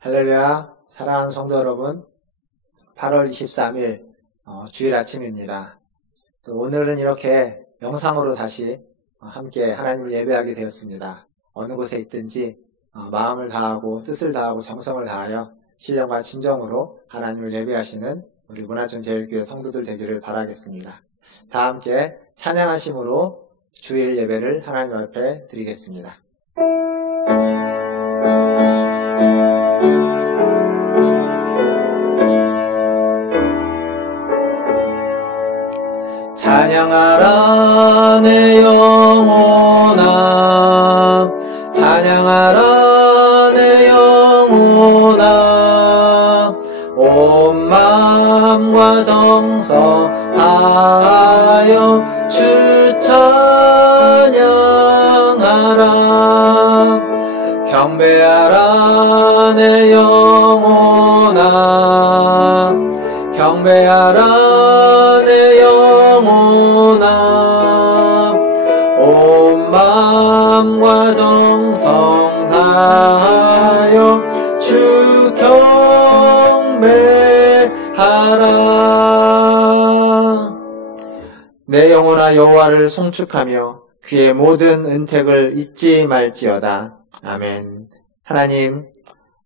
할렐루야, 사랑하는 성도 여러분, 8월 23일 주일 아침입니다. 또 오늘은 이렇게 영상으로 다시 함께 하나님을 예배하게 되었습니다. 어느 곳에 있든지 마음을 다하고 뜻을 다하고 정성을 다하여 신령과 진정으로 하나님을 예배하시는 우리 문화촌 제일교회 성도들 되기를 바라겠습니다. 다 함께 찬양하심으로 주일 예배를 하나님 앞에 드리겠습니다. 찬양하라 내 영혼아, 찬양하라 내 영혼아, 온 마음과 정성 다하여 주 찬양하라. 경배하라 내 영혼아, 경배하라 내 영혼아, 온 마음과 정성 다하여 주 경배하라. 내 영혼아 여호와를 송축하며 그의 모든 은택을 잊지 말지어다. 아멘. 하나님,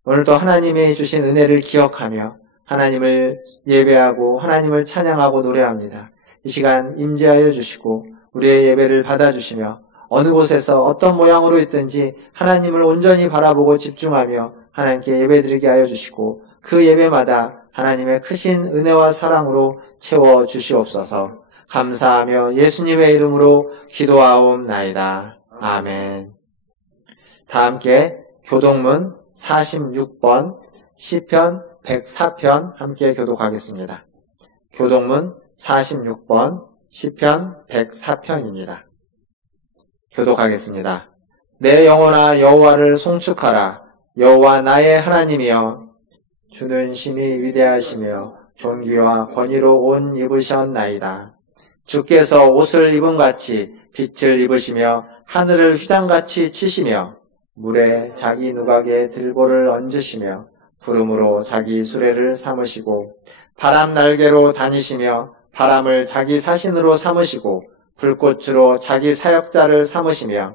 오늘도 하나님이 주신 은혜를 기억하며 하나님을 예배하고 하나님을 찬양하고 노래합니다. 이 시간 임재하여 주시고 우리의 예배를 받아주시며 어느 곳에서 어떤 모양으로 있든지 하나님을 온전히 바라보고 집중하며 하나님께 예배드리게 하여 주시고 그 예배마다 하나님의 크신 은혜와 사랑으로 채워 주시옵소서. 감사하며 예수님의 이름으로 기도하옵나이다. 아멘. 다 함께 교독문 46번 시편 104편 함께 교독하겠습니다. 교독문 46번 시편 104편입니다. 교독하겠습니다. 내 영혼아 여호와를 송축하라. 여호와 나의 하나님이여, 주는 심히 위대하시며 존귀와 권위로 옷 입으셨나이다. 주께서 옷을 입음같이 빛을 입으시며 하늘을 휘장같이 치시며 물에 자기 누각에 들보를 얹으시며 구름으로 자기 수레를 삼으시고 바람 날개로 다니시며 바람을 자기 사신으로 삼으시고 불꽃으로 자기 사역자를 삼으시며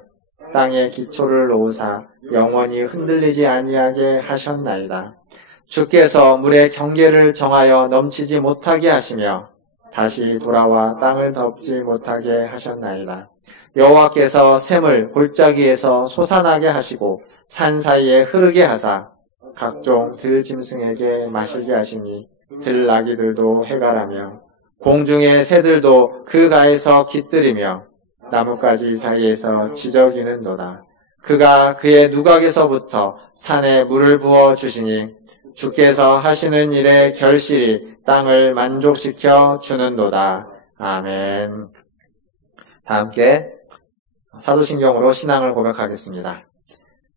땅에 기초를 놓으사 영원히 흔들리지 아니하게 하셨나이다. 주께서 물의 경계를 정하여 넘치지 못하게 하시며 다시 돌아와 땅을 덮지 못하게 하셨나이다. 여호와께서 샘을 골짜기에서 솟아나게 하시고 산 사이에 흐르게 하사 각종 들짐승에게 마시게 하시니 들나귀들도 해갈하며 공중의 새들도 그 가에서 깃들이며 나뭇가지 사이에서 지저귀는도다. 그가 그의 누각에서부터 산에 물을 부어 주시니 주께서 하시는 일에 결실이 땅을 만족시켜 주는도다. 아멘. 다 함께 사도신경으로 신앙을 고백하겠습니다.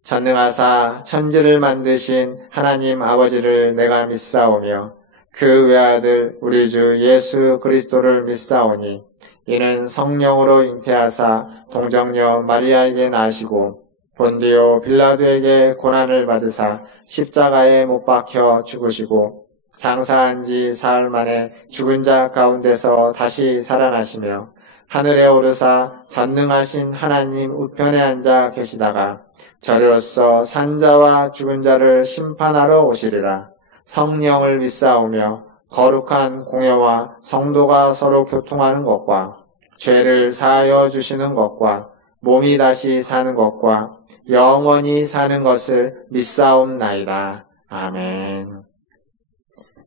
전능하사 천지를 만드신 하나님 아버지를 내가 믿사오며 그 외아들 우리 주 예수 그리스도를 믿사오니 이는 성령으로 잉태하사 동정녀 마리아에게 나시고 본디오 빌라도에게 고난을 받으사 십자가에 못 박혀 죽으시고 장사한 지 사흘 만에 죽은 자 가운데서 다시 살아나시며 하늘에 오르사 전능하신 하나님 우편에 앉아 계시다가 저리로서 산자와 죽은 자를 심판하러 오시리라. 성령을 믿사오며 거룩한 공예와 성도가 서로 교통하는 것과 죄를 사하여 주시는 것과 몸이 다시 사는 것과 영원히 사는 것을 믿사옵나이다. 아멘.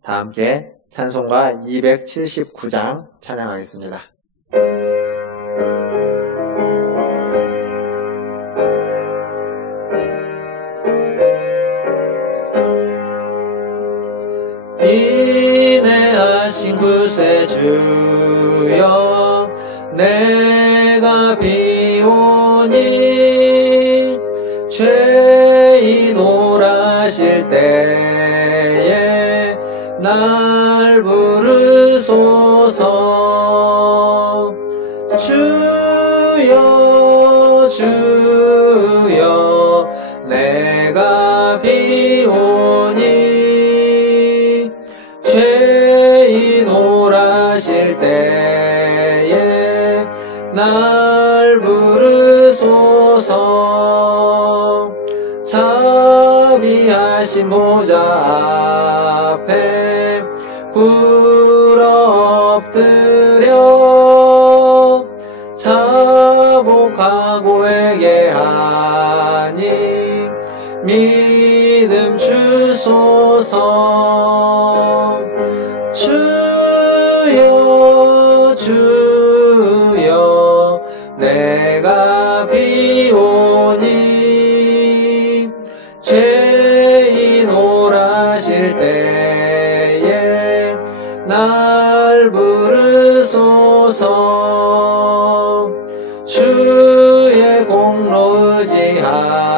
다 함께 찬송가 279장 찬양하겠습니다. 인내하신 구세주여, 내가 비오니 죄인 오라실 때에 날 부르소서. 주여 주여 내가 비오니 자비하신 보좌 앞에 굴어 엎드려 자복하고 회개하니 믿음 주소서. 주여 주여 내가 비오니 죄인 오라실 때에 날 부르소서. 주의 공로 의지하여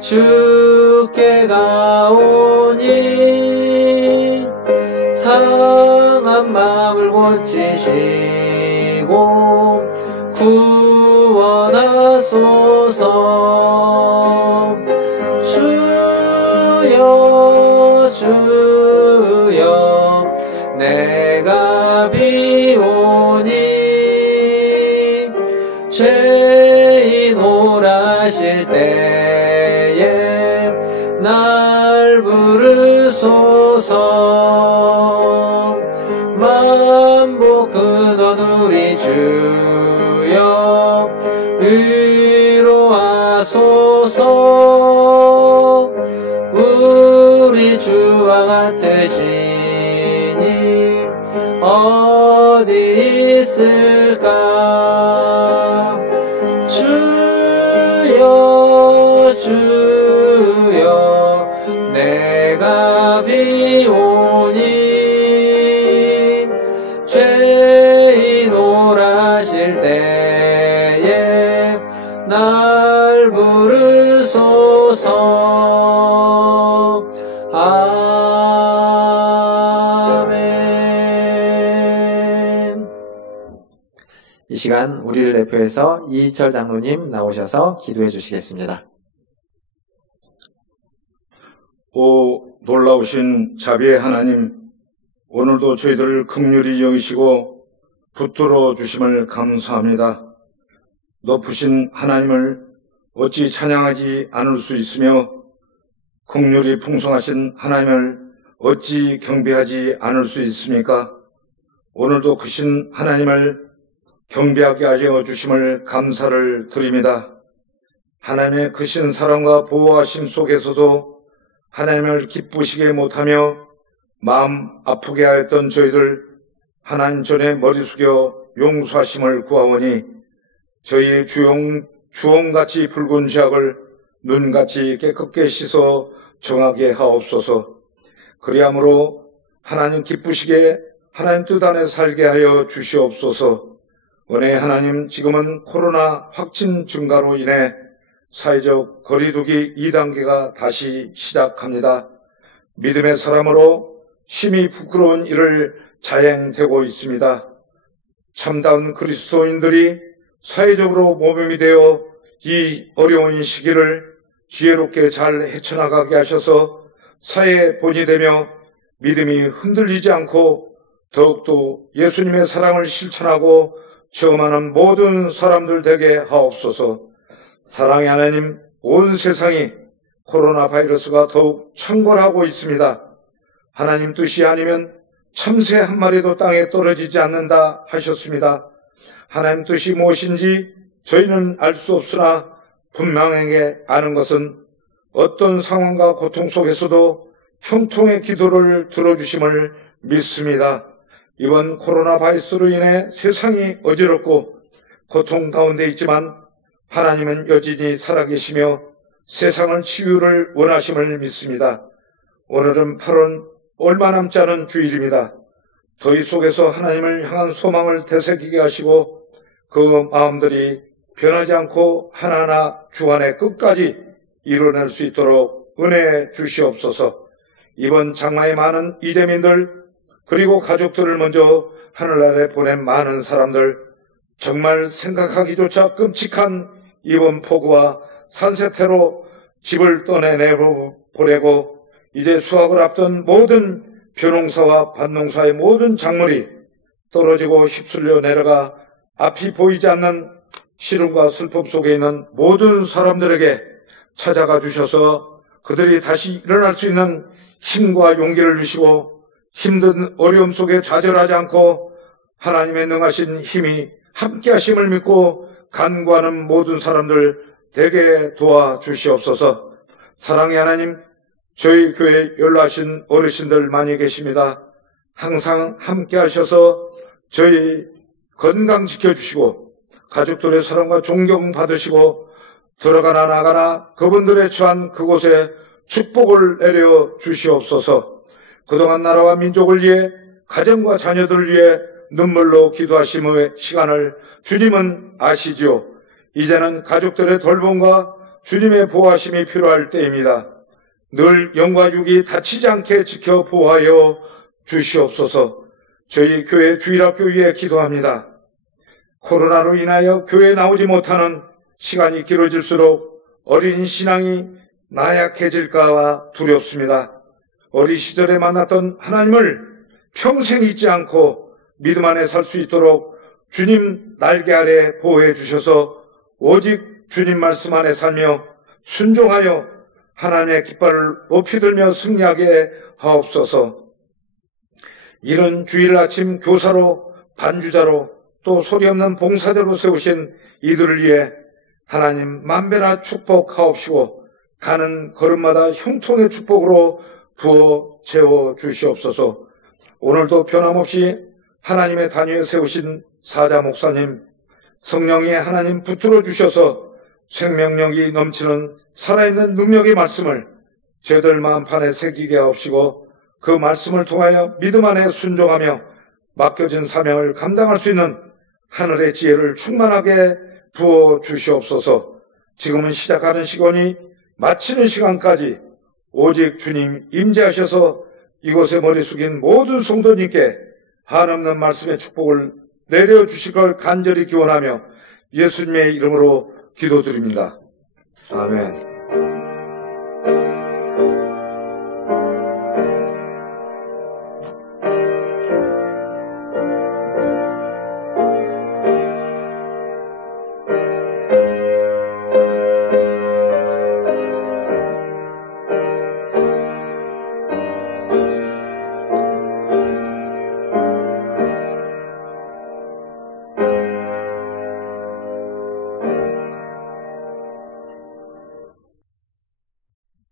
주께 가오니 상한 마음을 고치시고 구원하소서. 주여 주여 내가 비오니 죄인 오라실 때에 날 부르소서. 만복 근원 우리 주여 위로하소서. 우리 주와 같으시니 어디 있을까. 주여 주여 내가 비오니 죄인 오라실 때에 날 부르소서. 아멘. 이 시간 우리를 대표해서 이희철 장로님 나오셔서 기도해 주시겠습니다. 오 놀라우신 자비의 하나님, 오늘도 저희들을 긍휼히 여기시고 붙들어 주심을 감사합니다. 높으신 하나님을 어찌 찬양하지 않을 수 있으며 긍휼이 풍성하신 하나님을 어찌 경배하지 않을 수 있습니까? 오늘도 크신 하나님을 경배하게 하여 주심을 감사를 드립니다. 하나님의 크신 사랑과 보호하심 속에서도 하나님을 기쁘시게 못하며 마음 아프게 하였던 저희들 하나님 전에 머리 숙여 용서하심을 구하오니 저희의 주홍같이 붉은 죄악을 눈같이 깨끗게 씻어 정하게 하옵소서. 그리함으로 하나님 기쁘시게 하나님 뜻 안에 살게 하여 주시옵소서. 은혜 하나님, 지금은 코로나 확진 증가로 인해 사회적 거리두기 2단계가 다시 시작합니다. 믿음의 사람으로 심히 부끄러운 일을 자행되고 있습니다. 참다운 그리스도인들이 사회적으로 모범이 되어 이 어려운 시기를 지혜롭게 잘 헤쳐나가게 하셔서 사회의 본이 되며 믿음이 흔들리지 않고 더욱더 예수님의 사랑을 실천하고 체험하는 모든 사람들 되게 하옵소서. 사랑의 하나님, 온 세상이 코로나 바이러스가 더욱 창궐하고 있습니다. 하나님 뜻이 아니면 참새 한 마리도 땅에 떨어지지 않는다 하셨습니다. 하나님 뜻이 무엇인지 저희는 알 수 없으나 분명하게 아는 것은 어떤 상황과 고통 속에서도 형통의 기도를 들어주심을 믿습니다. 이번 코로나 바이러스로 인해 세상이 어지럽고 고통 가운데 있지만 하나님은 여전히 살아계시며 세상을 치유를 원하심을 믿습니다. 오늘은 8월 얼마 남지 않은 주일입니다. 더위 속에서 하나님을 향한 소망을 되새기게 하시고 그 마음들이 변하지 않고 하나하나 주 안에 끝까지 이뤄낼 수 있도록 은혜해 주시옵소서. 이번 장마에 많은 이재민들 그리고 가족들을 먼저 하늘나라에 보낸 많은 사람들, 정말 생각하기조차 끔찍한 이번 폭우와 산세태로 집을 떠내보내고 이제 수확을 앞둔 모든 벼농사와 밭농사의 모든 작물이 떨어지고 휩쓸려 내려가 앞이 보이지 않는 시름과 슬픔 속에 있는 모든 사람들에게 찾아가 주셔서 그들이 다시 일어날 수 있는 힘과 용기를 주시고 힘든 어려움 속에 좌절하지 않고 하나님의 능하신 힘이 함께 하심을 믿고 간구하는 모든 사람들 되게 도와주시옵소서. 사랑의 하나님, 저희 교회에 연락하신 어르신들 많이 계십니다. 항상 함께 하셔서 저희 건강 지켜주시고 가족들의 사랑과 존경 받으시고 들어가나 나가나 그분들의 처한 그곳에 축복을 내려 주시옵소서. 그동안 나라와 민족을 위해 가정과 자녀들을 위해 눈물로 기도하심의 시간을 주님은 아시지요. 이제는 가족들의 돌봄과 주님의 보호하심이 필요할 때입니다. 늘 영과 육이 다치지 않게 지켜 보호하여 주시옵소서. 저희 교회 주일학교 위에 기도합니다. 코로나로 인하여 교회에 나오지 못하는 시간이 길어질수록 어린 신앙이 나약해질까봐 두렵습니다. 어린 시절에 만났던 하나님을 평생 잊지 않고 믿음 안에 살 수 있도록 주님 날개 아래 보호해 주셔서 오직 주님 말씀 안에 살며 순종하여 하나님의 깃발을 높이 들며 승리하게 하옵소서. 이런 주일 아침 교사로 반주자로 또 소리 없는 봉사자로 세우신 이들을 위해 하나님 만배나 축복하옵시고 가는 걸음마다 형통의 축복으로 부어 채워 주시옵소서. 오늘도 변함없이 하나님의 단위에 세우신 사자 목사님, 성령이 하나님 붙들어 주셔서 생명력이 넘치는 살아있는 능력의 말씀을 저희들 마음판에 새기게 하옵시고 그 말씀을 통하여 믿음 안에 순종하며 맡겨진 사명을 감당할 수 있는 하늘의 지혜를 충만하게 부어 주시옵소서. 지금은 시작하는 시간이 마치는 시간까지 오직 주님 임재하셔서 이곳에 머리 숙인 모든 성도님께 한없는 말씀의 축복을 내려주실 걸 간절히 기원하며 예수님의 이름으로 기도드립니다. 아멘.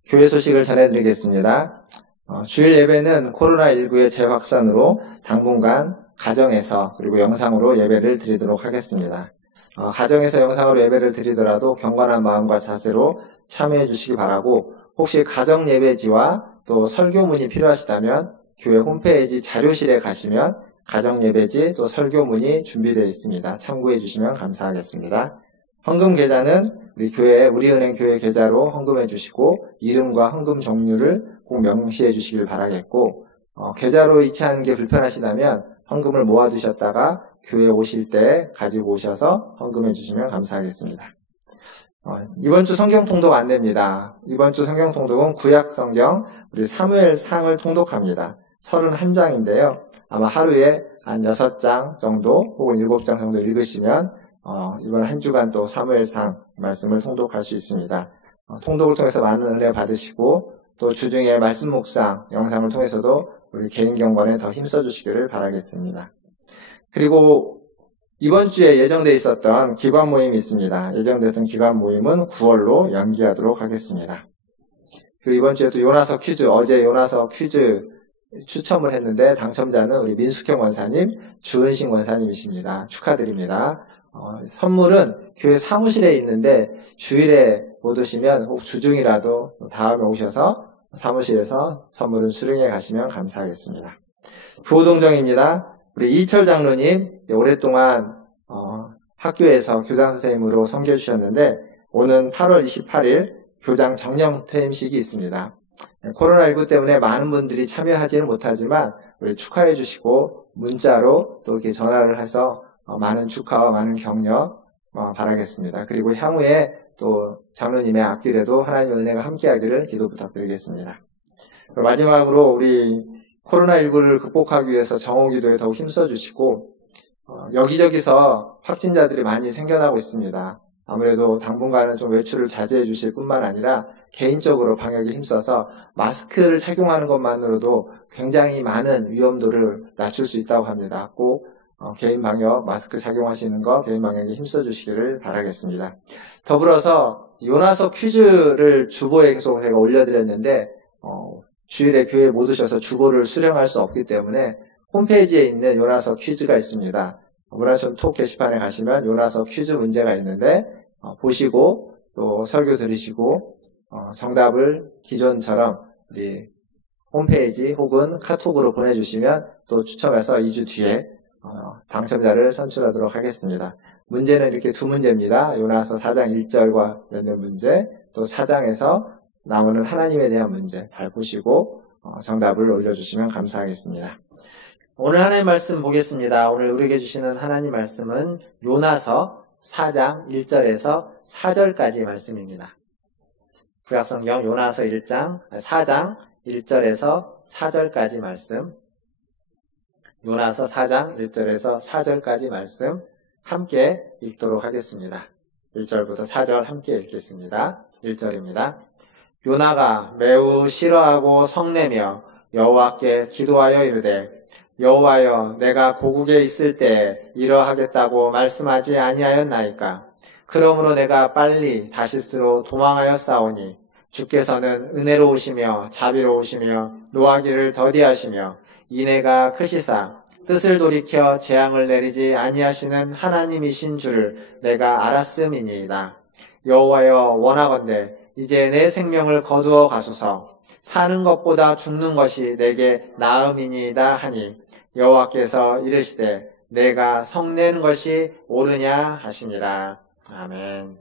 교회 소식을 전해드리겠습니다. 주일 예배는 코로나19의 재확산으로 당분간 가정에서 그리고 영상으로 예배를 드리도록 하겠습니다. 가정에서 영상으로 예배를 드리더라도 경건한 마음과 자세로 참여해 주시기 바라고, 혹시 가정 예배지와 또 설교문이 필요하시다면 교회 홈페이지 자료실에 가시면 가정 예배지 또 설교문이 준비되어 있습니다. 참고해 주시면 감사하겠습니다. 헌금 계좌는 우리 교회, 우리은행 교회 계좌로 헌금해 주시고 이름과 헌금 종류를 꼭 명시해 주시길 바라겠고, 계좌로 이체하는 게 불편하시다면 헌금을 모아두셨다가 교회에 오실 때 가지고 오셔서 헌금해 주시면 감사하겠습니다. 이번 주 성경 통독 안내입니다. 이번 주 성경 통독은 구약 성경 우리 사무엘상을 통독합니다. 31장인데요. 아마 하루에 한 6장 정도 혹은 7장 정도 읽으시면 이번 한 주간 또 사무엘상 말씀을 통독할 수 있습니다. 통독을 통해서 많은 은혜 받으시고 또 주중에 말씀 묵상 영상을 통해서도 우리 개인 경건에 더 힘써 주시기를 바라겠습니다. 그리고 이번 주에 예정되어 있었던 기관 모임이 있습니다. 예정됐던 기관 모임은 9월로 연기하도록 하겠습니다. 그리고 이번 주에 또 요나서 퀴즈, 어제 요나서 퀴즈 추첨을 했는데 당첨자는 우리 민숙형 원사님, 주은식 원사님이십니다. 축하드립니다. 선물은 교회 사무실에 있는데 주일에 못 오시면 혹 주중이라도 다음에 오셔서 사무실에서 선물은 수령해 가시면 감사하겠습니다. 구호동정입니다. 우리 이철 장로님 오랫동안 학교에서 교장 선생님으로 섬겨주셨는데 오는 8월 28일 교장 정령 퇴임식이 있습니다. 코로나19 때문에 많은 분들이 참여하지는 못하지만 우리 축하해 주시고 문자로 또 이렇게 전화를 해서 많은 축하와 많은 격려 바라겠습니다. 그리고 향후에 또 장로님의 앞길에도 하나님의 은혜가 함께하기를 기도 부탁드리겠습니다. 마지막으로 우리 코로나19를 극복하기 위해서 정오기도에 더욱 힘써주시고 여기저기서 확진자들이 많이 생겨나고 있습니다. 아무래도 당분간은 좀 외출을 자제해 주실 뿐만 아니라 개인적으로 방역에 힘써서 마스크를 착용하는 것만으로도 굉장히 많은 위험도를 낮출 수 있다고 합니다. 꼭 개인 방역, 마스크 착용하시는 거 개인 방역에 힘써 주시기를 바라겠습니다. 더불어서 요나서 퀴즈를 주보에 계속 제가 올려드렸는데 주일에 교회에 못 오셔서 주보를 수령할 수 없기 때문에 홈페이지에 있는 요나서 퀴즈가 있습니다. 문화촌 톡 게시판에 가시면 요나서 퀴즈 문제가 있는데 보시고 또 설교 들으시고 정답을 기존처럼 우리 홈페이지 혹은 카톡으로 보내주시면 또 추첨해서 2주 뒤에 당첨자를 선출하도록 하겠습니다. 문제는 이렇게 두 문제입니다. 요나서 4장 1절과 관련된 문제, 또 4장에서 나오는 하나님에 대한 문제 잘 보시고 정답을 올려주시면 감사하겠습니다. 오늘 하나님 말씀 보겠습니다. 오늘 우리에게 주시는 하나님 말씀은 요나서 4장 1절에서 4절까지 말씀입니다. 구약성경 요나서 4장 1절에서 4절까지 말씀, 요나서 4장 1절에서 4절까지 말씀 함께 읽도록 하겠습니다. 1절부터 4절 함께 읽겠습니다. 1절입니다. 요나가 매우 싫어하고 성내며 여호와께 기도하여 이르되 여호와여 내가 고국에 있을 때 이러하겠다고 말씀하지 아니하였나이까. 그러므로 내가 빨리 다시스로 도망하여 싸우니 주께서는 은혜로우시며 자비로우시며 노하기를 더디하시며 인애가 크시사 뜻을 돌이켜 재앙을 내리지 아니하시는 하나님이신 줄을 내가 알았음이니이다. 여호와여 원하건대 이제 내 생명을 거두어 가소서. 사는 것보다 죽는 것이 내게 나음이니이다 하니 여호와께서 이르시되 내가 성내는 것이 옳으냐 하시니라. 아멘.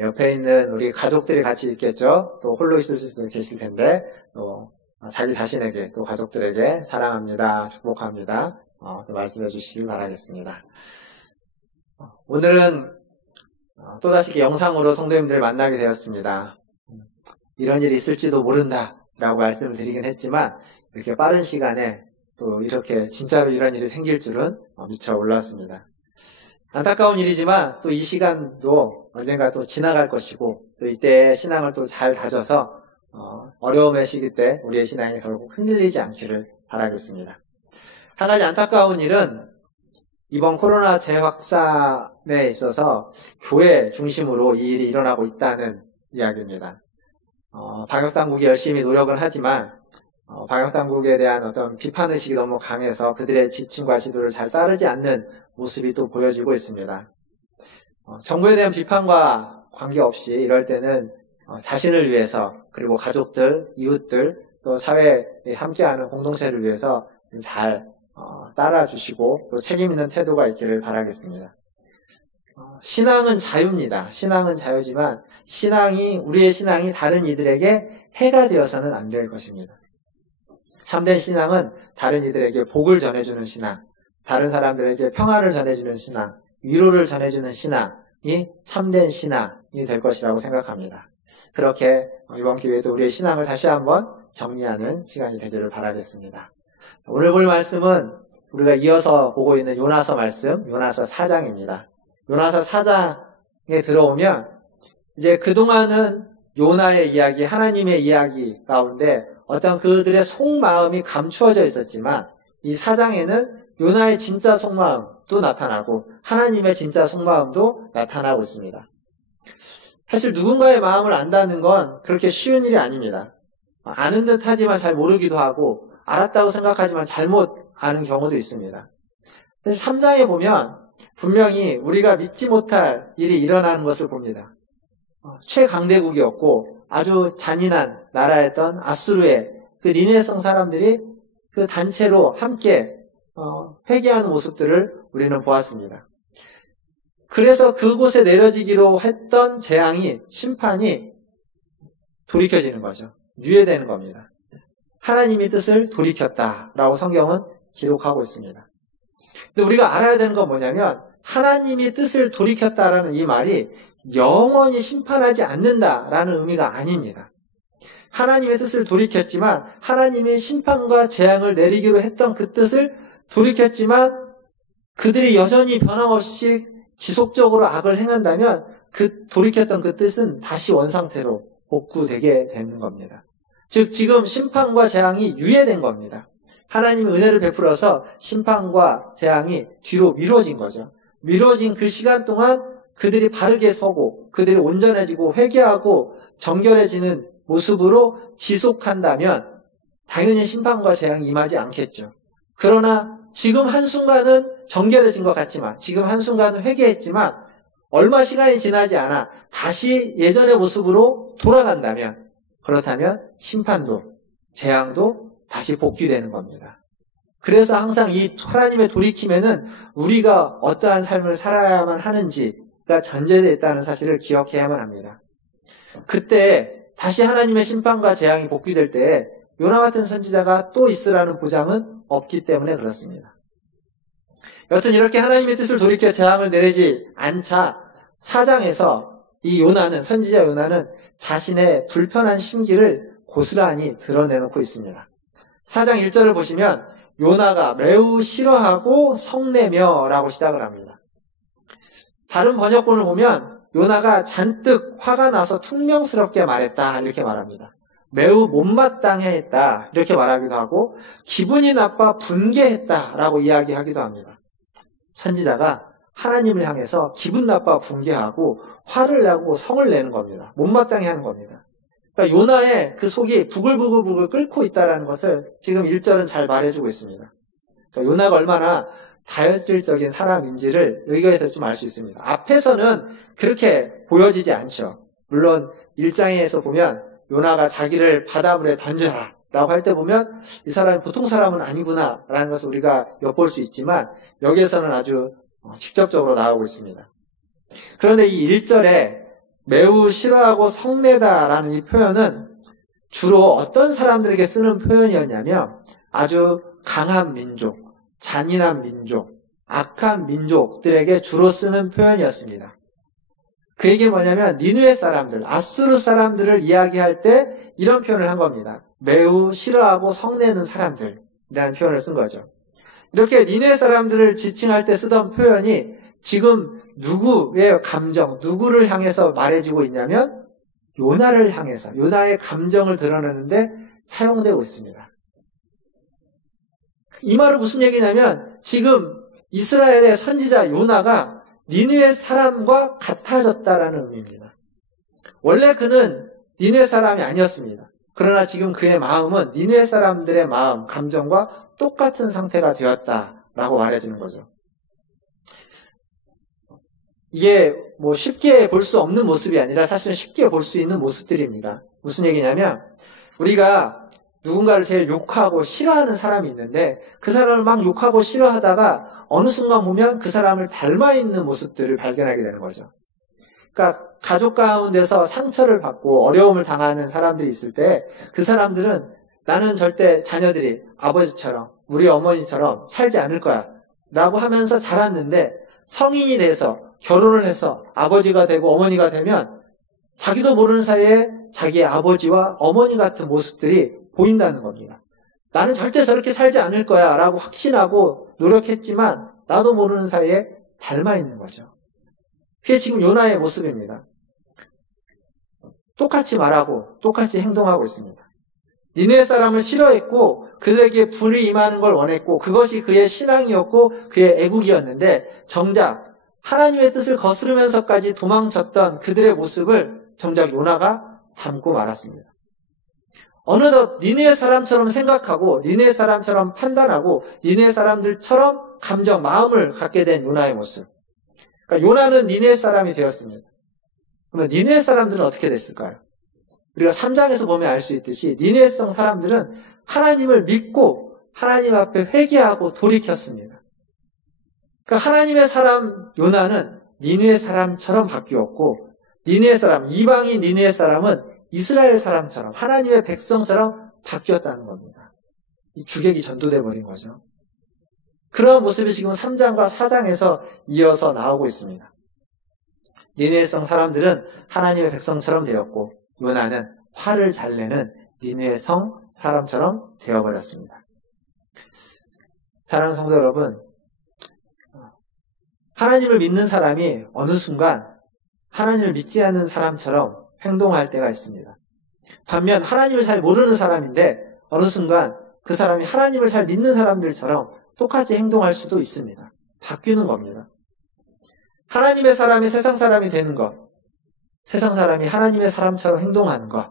옆에 있는 우리 가족들이 같이 있겠죠. 또 홀로 있을 수도 계실 텐데 또 자기 자신에게 또 가족들에게 사랑합니다, 축복합니다 말씀해 주시길 바라겠습니다. 오늘은 또다시 영상으로 성도님들을 만나게 되었습니다. 이런 일이 있을지도 모른다 라고 말씀을 드리긴 했지만 이렇게 빠른 시간에 또 이렇게 진짜로 이런 일이 생길 줄은 미처 몰랐습니다. 안타까운 일이지만 또 이 시간도 언젠가 또 지나갈 것이고 또 이때 신앙을 또 잘 다져서 어려움의 시기 때 우리의 신앙이 결국 흔들리지 않기를 바라겠습니다. 한 가지 안타까운 일은 이번 코로나 재확산에 있어서 교회 중심으로 이 일이 일어나고 있다는 이야기입니다. 방역당국이 열심히 노력을 하지만 방역당국에 대한 어떤 비판의식이 너무 강해서 그들의 지침과 지도를 잘 따르지 않는 모습이 또 보여지고 있습니다. 정부에 대한 비판과 관계없이 이럴 때는 자신을 위해서 그리고 가족들, 이웃들, 또 사회에 함께하는 공동체를 위해서 잘 따라주시고 또 책임 있는 태도가 있기를 바라겠습니다. 신앙은 자유입니다. 신앙은 자유지만 우리의 신앙이 다른 이들에게 해가 되어서는 안 될 것입니다. 참된 신앙은 다른 이들에게 복을 전해주는 신앙, 다른 사람들에게 평화를 전해주는 신앙, 위로를 전해주는 신앙이 참된 신앙이 될 것이라고 생각합니다. 그렇게 이번 기회에도 우리의 신앙을 다시 한번 정리하는 시간이 되기를 바라겠습니다. 오늘 볼 말씀은 우리가 이어서 보고 있는 요나서 말씀, 요나서 4장입니다. 요나서 4장에 들어오면 이제 그동안은 요나의 이야기, 하나님의 이야기 가운데 어떤 그들의 속마음이 감추어져 있었지만 이 4장에는 요나의 진짜 속마음도 나타나고 하나님의 진짜 속마음도 나타나고 있습니다. 사실 누군가의 마음을 안다는 건 그렇게 쉬운 일이 아닙니다. 아는 듯 하지만 잘 모르기도 하고 알았다고 생각하지만 잘못 아는 경우도 있습니다. 그래서 3장에 보면 분명히 우리가 믿지 못할 일이 일어나는 것을 봅니다. 최강대국이었고 아주 잔인한 나라였던 아수르의 그 니네성 사람들이 그 단체로 함께 회개하는 모습들을 우리는 보았습니다. 그래서 그곳에 내려지기로 했던 재앙이, 심판이 돌이켜지는 거죠. 유예되는 겁니다. 하나님의 뜻을 돌이켰다라고 성경은 기록하고 있습니다. 근데 우리가 알아야 되는 건 뭐냐면 하나님의 뜻을 돌이켰다라는 이 말이 영원히 심판하지 않는다라는 의미가 아닙니다. 하나님의 뜻을 돌이켰지만 하나님의 심판과 재앙을 내리기로 했던 그 뜻을 돌이켰지만 그들이 여전히 변함없이 지속적으로 악을 행한다면 그 돌이켰던 그 뜻은 다시 원상태로 복구되게 되는 겁니다. 즉 지금 심판과 재앙이 유예된 겁니다. 하나님의 은혜를 베풀어서 심판과 재앙이 뒤로 미뤄진 거죠. 미뤄진 그 시간 동안 그들이 바르게 서고 그들이 온전해지고 회개하고 정결해지는 모습으로 지속한다면 당연히 심판과 재앙이 임하지 않겠죠. 그러나 지금 한순간은 정결해진 것 같지만, 지금 한순간은 회개했지만 얼마 시간이 지나지 않아 다시 예전의 모습으로 돌아간다면, 그렇다면 심판도 재앙도 다시 복귀되는 겁니다. 그래서 항상 이 하나님의 돌이킴에는 우리가 어떠한 삶을 살아야만 하는지가 전제되어 있다는 사실을 기억해야만 합니다. 그때 다시 하나님의 심판과 재앙이 복귀될 때 요나 같은 선지자가 또 있으라는 보장은 없기 때문에 그렇습니다. 여튼 이렇게 하나님의 뜻을 돌이켜 재앙을 내리지 않자 4장에서 이 요나는, 선지자 요나는 자신의 불편한 심기를 고스란히 드러내놓고 있습니다. 4장 1절을 보시면 요나가 매우 싫어하고 성내며 라고 시작을 합니다. 다른 번역본을 보면 요나가 잔뜩 화가 나서 퉁명스럽게 말했다 이렇게 말합니다. 매우 못마땅했다 이렇게 말하기도 하고 기분이 나빠 분개했다라고 이야기하기도 합니다. 선지자가 하나님을 향해서 기분 나빠 분개하고 화를 내고 성을 내는 겁니다. 못마땅해 하는 겁니다. 그러니까 요나의 그 속이 부글부글 끓고 있다는 것을 지금 1절은 잘 말해주고 있습니다. 그러니까 요나가 얼마나 다혈질적인 사람인지를 여기에서 좀 알 수 있습니다. 앞에서는 그렇게 보여지지 않죠. 물론 1장에서 보면 요나가 자기를 바닷물에 던져라 라고 할 때 보면 이 사람이 보통 사람은 아니구나 라는 것을 우리가 엿볼 수 있지만 여기에서는 아주 직접적으로 나오고 있습니다. 그런데 이 1절에 매우 싫어하고 성내다라는 이 표현은 주로 어떤 사람들에게 쓰는 표현이었냐면 아주 강한 민족, 잔인한 민족, 악한 민족들에게 주로 쓰는 표현이었습니다. 그 얘기는 뭐냐면 니느웨 사람들, 아수르 사람들을 이야기할 때 이런 표현을 한 겁니다. 매우 싫어하고 성내는 사람들이라는 표현을 쓴 거죠. 이렇게 니느웨 사람들을 지칭할 때 쓰던 표현이 지금 누구의 감정, 누구를 향해서 말해지고 있냐면 요나를 향해서, 요나의 감정을 드러내는데 사용되고 있습니다. 이 말은 무슨 얘기냐면 지금 이스라엘의 선지자 요나가 니느웨 사람과 같아졌다라는 의미입니다. 원래 그는 니느웨 사람이 아니었습니다. 그러나 지금 그의 마음은 니느웨 사람들의 마음, 감정과 똑같은 상태가 되었다라고 말해주는 거죠. 이게 뭐 쉽게 볼 수 없는 모습이 아니라 사실은 쉽게 볼 수 있는 모습들입니다. 무슨 얘기냐면 우리가 누군가를 제일 욕하고 싫어하는 사람이 있는데 그 사람을 막 욕하고 싫어하다가 어느 순간 보면 그 사람을 닮아 있는 모습들을 발견하게 되는 거죠. 그러니까 가족 가운데서 상처를 받고 어려움을 당하는 사람들이 있을 때 그 사람들은 나는 절대 자녀들이 아버지처럼 우리 어머니처럼 살지 않을 거야 라고 하면서 자랐는데 성인이 돼서 결혼을 해서 아버지가 되고 어머니가 되면 자기도 모르는 사이에 자기의 아버지와 어머니 같은 모습들이 보인다는 겁니다. 나는 절대 저렇게 살지 않을 거야 라고 확신하고 노력했지만 나도 모르는 사이에 닮아 있는 거죠. 그게 지금 요나의 모습입니다. 똑같이 말하고 똑같이 행동하고 있습니다. 니느웨 사람을 싫어했고 그들에게 불이 임하는 걸 원했고 그것이 그의 신앙이었고 그의 애국이었는데 정작 하나님의 뜻을 거스르면서까지 도망쳤던 그들의 모습을 정작 요나가 닮고 말았습니다. 어느덧 니느웨 사람처럼 생각하고 니느웨 사람처럼 판단하고 니느웨 사람들처럼 감정, 마음을 갖게 된 요나의 모습. 그러니까 요나는 니느웨 사람이 되었습니다. 그러면 니느웨 사람들은 어떻게 됐을까요? 우리가 3장에서 보면 알 수 있듯이 니느웨성 사람들은 하나님을 믿고 하나님 앞에 회개하고 돌이켰습니다. 그러니까 하나님의 사람 요나는 니느웨 사람처럼 바뀌었고 니느웨 사람, 이방인 니느웨 사람은 이스라엘 사람처럼 하나님의 백성처럼 바뀌었다는 겁니다. 이 주객이 전도돼 버린 거죠. 그런 모습이 지금 3장과 4장에서 이어서 나오고 있습니다. 니느웨성 사람들은 하나님의 백성처럼 되었고 요나는 화를 잘 내는 니느웨성 사람처럼 되어버렸습니다. 사랑하는 성도 여러분, 하나님을 믿는 사람이 어느 순간 하나님을 믿지 않는 사람처럼 행동할 때가 있습니다. 반면 하나님을 잘 모르는 사람인데 어느 순간 그 사람이 하나님을 잘 믿는 사람들처럼 똑같이 행동할 수도 있습니다. 바뀌는 겁니다. 하나님의 사람이 세상 사람이 되는 것, 세상 사람이 하나님의 사람처럼 행동하는 것,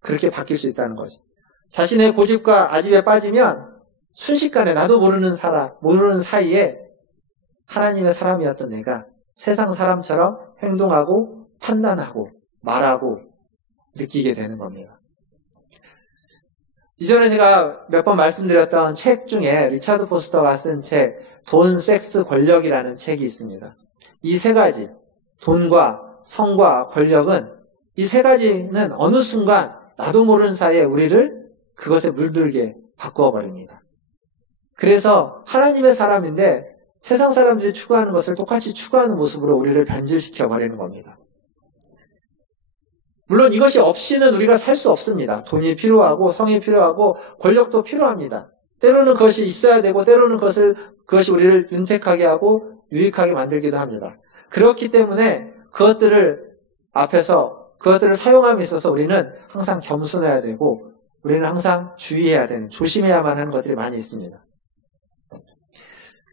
그렇게 바뀔 수 있다는 거죠. 자신의 고집과 아집에 빠지면 순식간에 나도 모르는 사이에 하나님의 사람이었던 내가 세상 사람처럼 행동하고 판단하고 말하고 느끼게 되는 겁니다. 이전에 제가 몇 번 말씀드렸던 책 중에 리차드 포스터가 쓴 책 돈, 섹스, 권력이라는 책이 있습니다. 이 세 가지, 돈과 성과 권력은 이 세 가지는 어느 순간 나도 모르는 사이에 우리를 그것에 물들게 바꾸어 버립니다. 그래서 하나님의 사람인데 세상 사람들이 추구하는 것을 똑같이 추구하는 모습으로 우리를 변질시켜 버리는 겁니다. 물론 이것이 없이는 우리가 살 수 없습니다. 돈이 필요하고 성이 필요하고 권력도 필요합니다. 때로는 그것이 있어야 되고 때로는 그것이 우리를 윤택하게 하고 유익하게 만들기도 합니다. 그렇기 때문에 그것들을 사용함에 있어서 우리는 항상 겸손해야 되고 우리는 항상 주의해야 되는, 조심해야만 하는 것들이 많이 있습니다.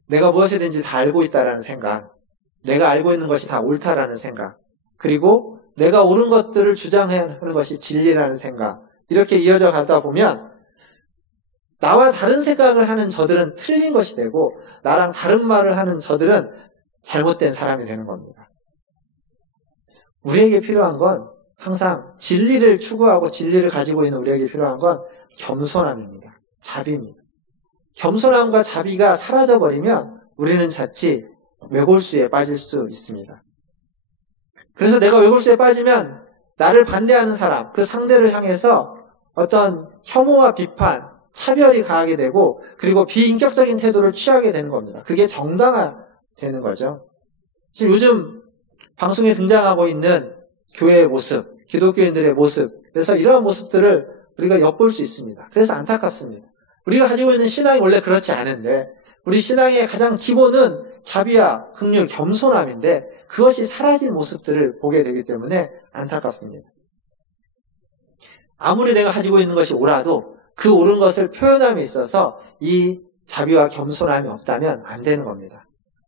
내가 무엇이든지 다 알고 있다라는 생각, 내가 알고 있는 것이 다 옳다라는 생각, 그리고 내가 옳은 것들을 주장하는 것이 진리라는 생각, 이렇게 이어져 가다 보면 나와 다른 생각을 하는 저들은 틀린 것이 되고 나랑 다른 말을 하는 저들은 잘못된 사람이 되는 겁니다. 우리에게 필요한 건 항상 진리를 추구하고 진리를 가지고 있는 우리에게 필요한 건 겸손함입니다. 자비입니다. 겸손함과 자비가 사라져버리면 우리는 자칫 외골수에 빠질 수 있습니다. 그래서 내가 외골수에 빠지면 나를 반대하는 사람, 그 상대를 향해서 어떤 혐오와 비판, 차별이 가하게 되고 그리고 비인격적인 태도를 취하게 되는 겁니다. 그게 정당화되는 거죠. 지금 요즘 방송에 등장하고 있는 교회의 모습, 기독교인들의 모습, 그래서 이러한 모습들을 우리가 엿볼 수 있습니다. 그래서 안타깝습니다. 우리가 가지고 있는 신앙이 원래 그렇지 않은데 우리 신앙의 가장 기본은 자비와 긍휼, 겸손함인데 그것이 사라진 모습들을 보게 되기 때문에 안타깝습니다. 아무리 내가 가지고 있는 것이 옳아도 그 옳은 것을 표현함에 있어서 이 자비와 겸손함이 없다면 안 되는 겁니다.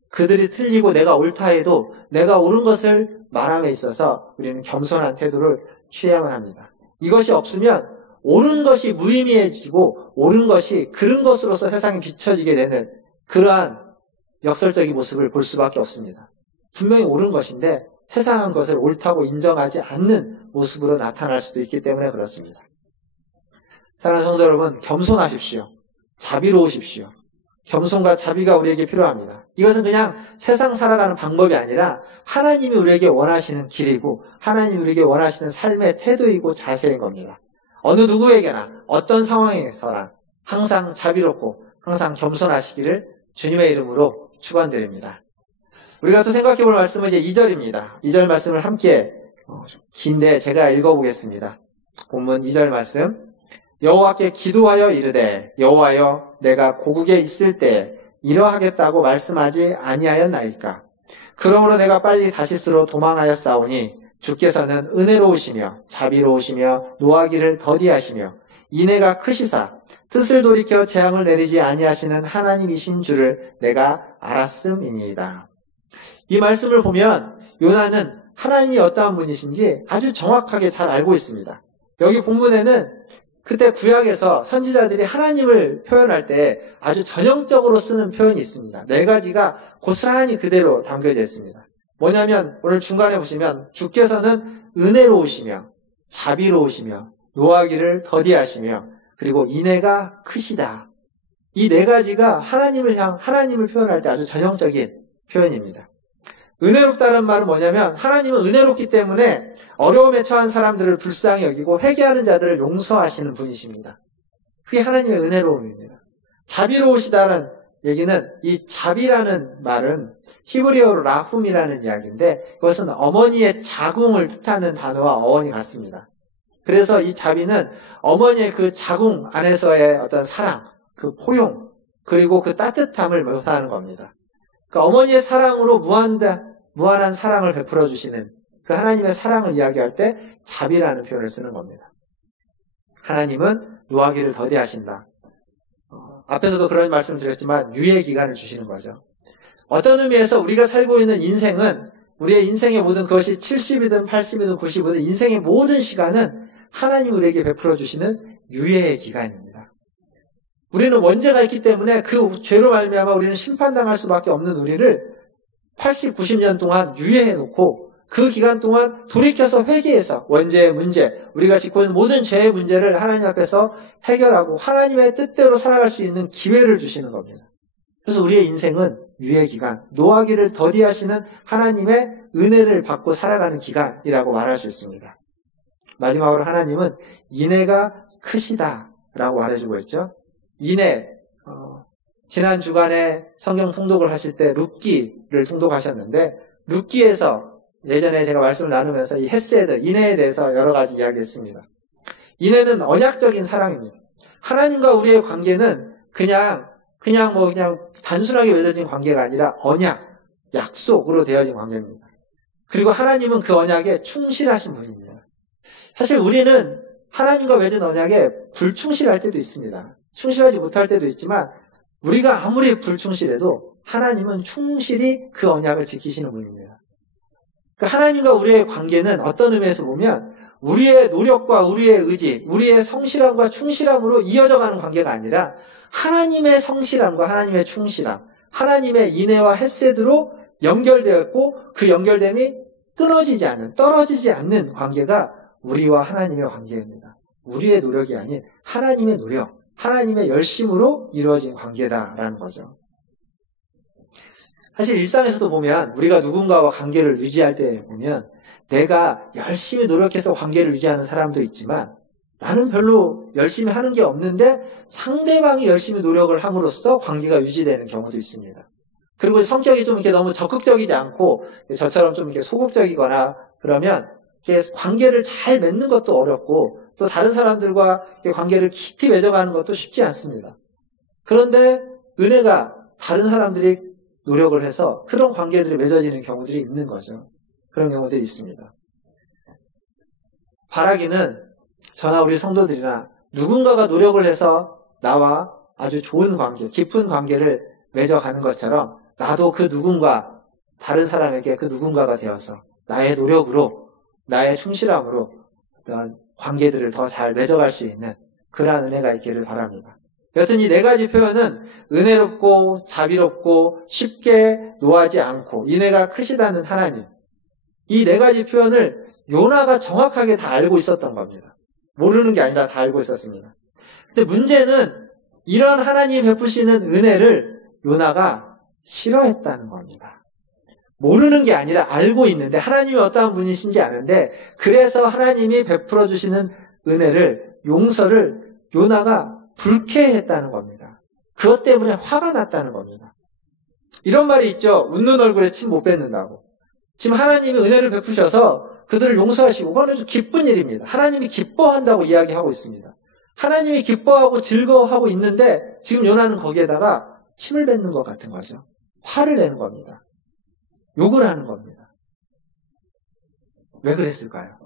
그들이 틀리고 내가 옳다 해도 내가 옳은 것을 말함에 있어서 우리는 겸손한 태도를 취해야만 합니다. 이것이 없으면 옳은 것이 무의미해지고 옳은 것이 그른 것으로서 세상에 비춰지게 되는 그러한 역설적인 모습을 볼 수밖에 없습니다. 분명히 옳은 것인데 세상한 것을 옳다고 인정하지 않는 모습으로 나타날 수도 있기 때문에 그렇습니다. 사랑하는 성도 여러분, 겸손하십시오. 자비로우십시오. 겸손과 자비가 우리에게 필요합니다. 이것은 그냥 세상 살아가는 방법이 아니라 하나님이 우리에게 원하시는 길이고 하나님이 우리에게 원하시는 삶의 태도이고 자세인 겁니다. 어느 누구에게나 어떤 상황에서나 항상 자비롭고 항상 겸손하시기를 주님의 이름으로 축원드립니다. 우리가 또 생각해 볼 말씀은 이제 2절입니다. 2절 말씀을 함께 긴데 제가 읽어보겠습니다. 본문 2절 말씀. 여호와께 기도하여 이르되 여호와여 내가 고국에 있을 때 이러하겠다고 말씀하지 아니하였나이까. 그러므로 내가 빨리 다시스로 도망하였사오니 주께서는 은혜로우시며 자비로우시며 노하기를 더디하시며 인애가 크시사 뜻을 돌이켜 재앙을 내리지 아니하시는 하나님이신 줄을 내가 알았음이니이다. 이 말씀을 보면 요나는 하나님이 어떠한 분이신지 아주 정확하게 잘 알고 있습니다. 여기 본문에는 그때 구약에서 선지자들이 하나님을 표현할 때 아주 전형적으로 쓰는 표현이 있습니다. 4가지가 고스란히 그대로 담겨져 있습니다. 뭐냐면 오늘 중간에 보시면 주께서는 은혜로우시며 자비로우시며 노하기를 더디하시며 그리고 인애가 크시다. 이 4가지가 하나님을 표현할 때 아주 전형적인 표현입니다. 은혜롭다는 말은 뭐냐면 하나님은 은혜롭기 때문에 어려움에 처한 사람들을 불쌍히 여기고 회개하는 자들을 용서하시는 분이십니다. 그게 하나님의 은혜로움입니다. 자비로우시다는 얘기는 이 자비라는 말은 히브리어로 라훔이라는 이야기인데 그것은 어머니의 자궁을 뜻하는 단어와 어원이 같습니다. 그래서 이 자비는 어머니의 그 자궁 안에서의 어떤 사랑, 그 포용, 그리고 그 따뜻함을 묘사하는 겁니다. 그러니까 어머니의 사랑으로 무한한 사랑을 베풀어 주시는 그 하나님의 사랑을 이야기할 때 자비라는 표현을 쓰는 겁니다. 하나님은 노하기를 더디하신다. 앞에서도 그런 말씀을 드렸지만 유예 기간을 주시는 거죠. 어떤 의미에서 우리가 살고 있는 인생은 우리의 인생의 모든 것이 70이든 80이든 90이든 인생의 모든 시간은 하나님이 우리에게 베풀어 주시는 유예의 기간입니다. 우리는 원죄가 있기 때문에 그 죄로 말미암아 우리는 심판당할 수밖에 없는 우리를 80, 90년 동안 유예해 놓고 그 기간 동안 돌이켜서 회개해서 원죄의 문제, 우리가 짓고 있는 모든 죄의 문제를 하나님 앞에서 해결하고 하나님의 뜻대로 살아갈 수 있는 기회를 주시는 겁니다. 그래서 우리의 인생은 유예 기간, 노하기를 더디하시는 하나님의 은혜를 받고 살아가는 기간이라고 말할 수 있습니다. 마지막으로 하나님은 인애가 크시다라고 말해주고 있죠. 인애, 지난 주간에 성경 통독을 하실 때 룻기를 통독하셨는데 룻기에서 예전에 제가 말씀을 나누면서 이 헤세드, 인애에 대해서 여러 가지 이야기했습니다. 인애는 언약적인 사랑입니다. 하나님과 우리의 관계는 그냥 단순하게 맺어진 관계가 아니라 언약, 약속으로 되어진 관계입니다. 그리고 하나님은 그 언약에 충실하신 분입니다. 사실 우리는 하나님과 맺은 언약에 불충실할 때도 있습니다. 충실하지 못할 때도 있지만 우리가 아무리 불충실해도 하나님은 충실히 그 언약을 지키시는 분입니다. 그러니까 하나님과 우리의 관계는 어떤 의미에서 보면 우리의 노력과 우리의 의지, 우리의 성실함과 충실함으로 이어져가는 관계가 아니라 하나님의 성실함과 하나님의 충실함, 하나님의 인애와 헤세드로 연결되었고 그 연결됨이 끊어지지 않는, 떨어지지 않는 관계가 우리와 하나님의 관계입니다. 우리의 노력이 아닌 하나님의 노력, 하나님의 열심으로 이루어진 관계다라는 거죠. 사실 일상에서도 보면 우리가 누군가와 관계를 유지할 때 보면 내가 열심히 노력해서 관계를 유지하는 사람도 있지만 나는 별로 열심히 하는 게 없는데 상대방이 열심히 노력을 함으로써 관계가 유지되는 경우도 있습니다. 그리고 성격이 좀 이렇게 너무 적극적이지 않고 저처럼 좀 이렇게 소극적이거나 그러면 이렇게 관계를 잘 맺는 것도 어렵고 또 다른 사람들과 관계를 깊이 맺어가는 것도 쉽지 않습니다. 그런데 은혜가 다른 사람들이 노력을 해서 그런 관계들이 맺어지는 경우들이 있는 거죠. 그런 경우들이 있습니다. 바라기는 저나 우리 성도들이나 누군가가 노력을 해서 나와 아주 좋은 관계, 깊은 관계를 맺어가는 것처럼 나도 그 누군가, 다른 사람에게 그 누군가가 되어서 나의 노력으로, 나의 충실함으로 어떤 관계들을 더 잘 맺어갈 수 있는 그러한 은혜가 있기를 바랍니다. 여튼 이 네 가지 표현은 은혜롭고 자비롭고 쉽게 노하지 않고 인애가 크시다는 하나님, 이 네 가지 표현을 요나가 정확하게 다 알고 있었던 겁니다. 모르는 게 아니라 다 알고 있었습니다. 근데 문제는 이런 하나님이 베푸시는 은혜를 요나가 싫어했다는 겁니다. 모르는 게 아니라 알고 있는데 하나님이 어떠한 분이신지 아는데 그래서 하나님이 베풀어 주시는 은혜를, 용서를 요나가 불쾌했다는 겁니다. 그것 때문에 화가 났다는 겁니다. 이런 말이 있죠. 웃는 얼굴에 침 못 뱉는다고. 지금 하나님이 은혜를 베푸셔서 그들을 용서하시고 그건 아주 기쁜 일입니다. 하나님이 기뻐한다고 이야기하고 있습니다. 하나님이 기뻐하고 즐거워하고 있는데 지금 요나는 거기에다가 침을 뱉는 것 같은 거죠. 화를 내는 겁니다. 욕을 하는 겁니다. 왜 그랬을까요?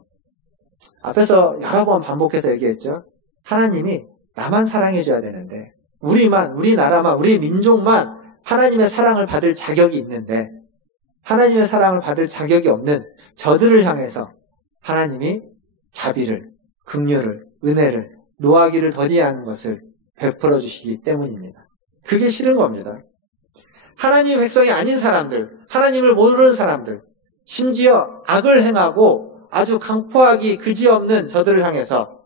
앞에서 여러 번 반복해서 얘기했죠. 하나님이 나만 사랑해줘야 되는데 우리만, 우리나라만, 우리 민족만 하나님의 사랑을 받을 자격이 있는데 하나님의 사랑을 받을 자격이 없는 저들을 향해서 하나님이 자비를, 긍휼을, 은혜를, 노하기를 더디하는 것을 베풀어 주시기 때문입니다. 그게 싫은 겁니다. 하나님의 백성이 아닌 사람들, 하나님을 모르는 사람들, 심지어 악을 행하고 아주 강포하기 그지없는 저들을 향해서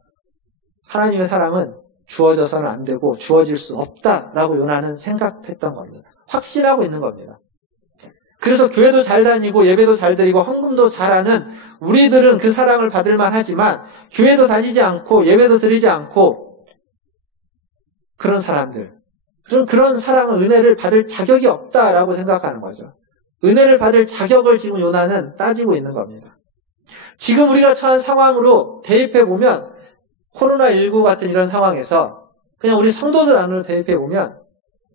하나님의 사랑은 주어져서는 안 되고 주어질 수 없다라고 요나는 생각했던 겁니다. 확신하고 있는 겁니다. 그래서 교회도 잘 다니고 예배도 잘 드리고 헌금도 잘하는 우리들은 그 사랑을 받을 만하지만 교회도 다니지 않고 예배도 드리지 않고 그런 사람들, 그런 사랑을, 은혜를 받을 자격이 없다라고 생각하는 거죠. 은혜를 받을 자격을 지금 요나는 따지고 있는 겁니다. 지금 우리가 처한 상황으로 대입해보면 코로나19 같은 이런 상황에서 그냥 우리 성도들 안으로 대입해보면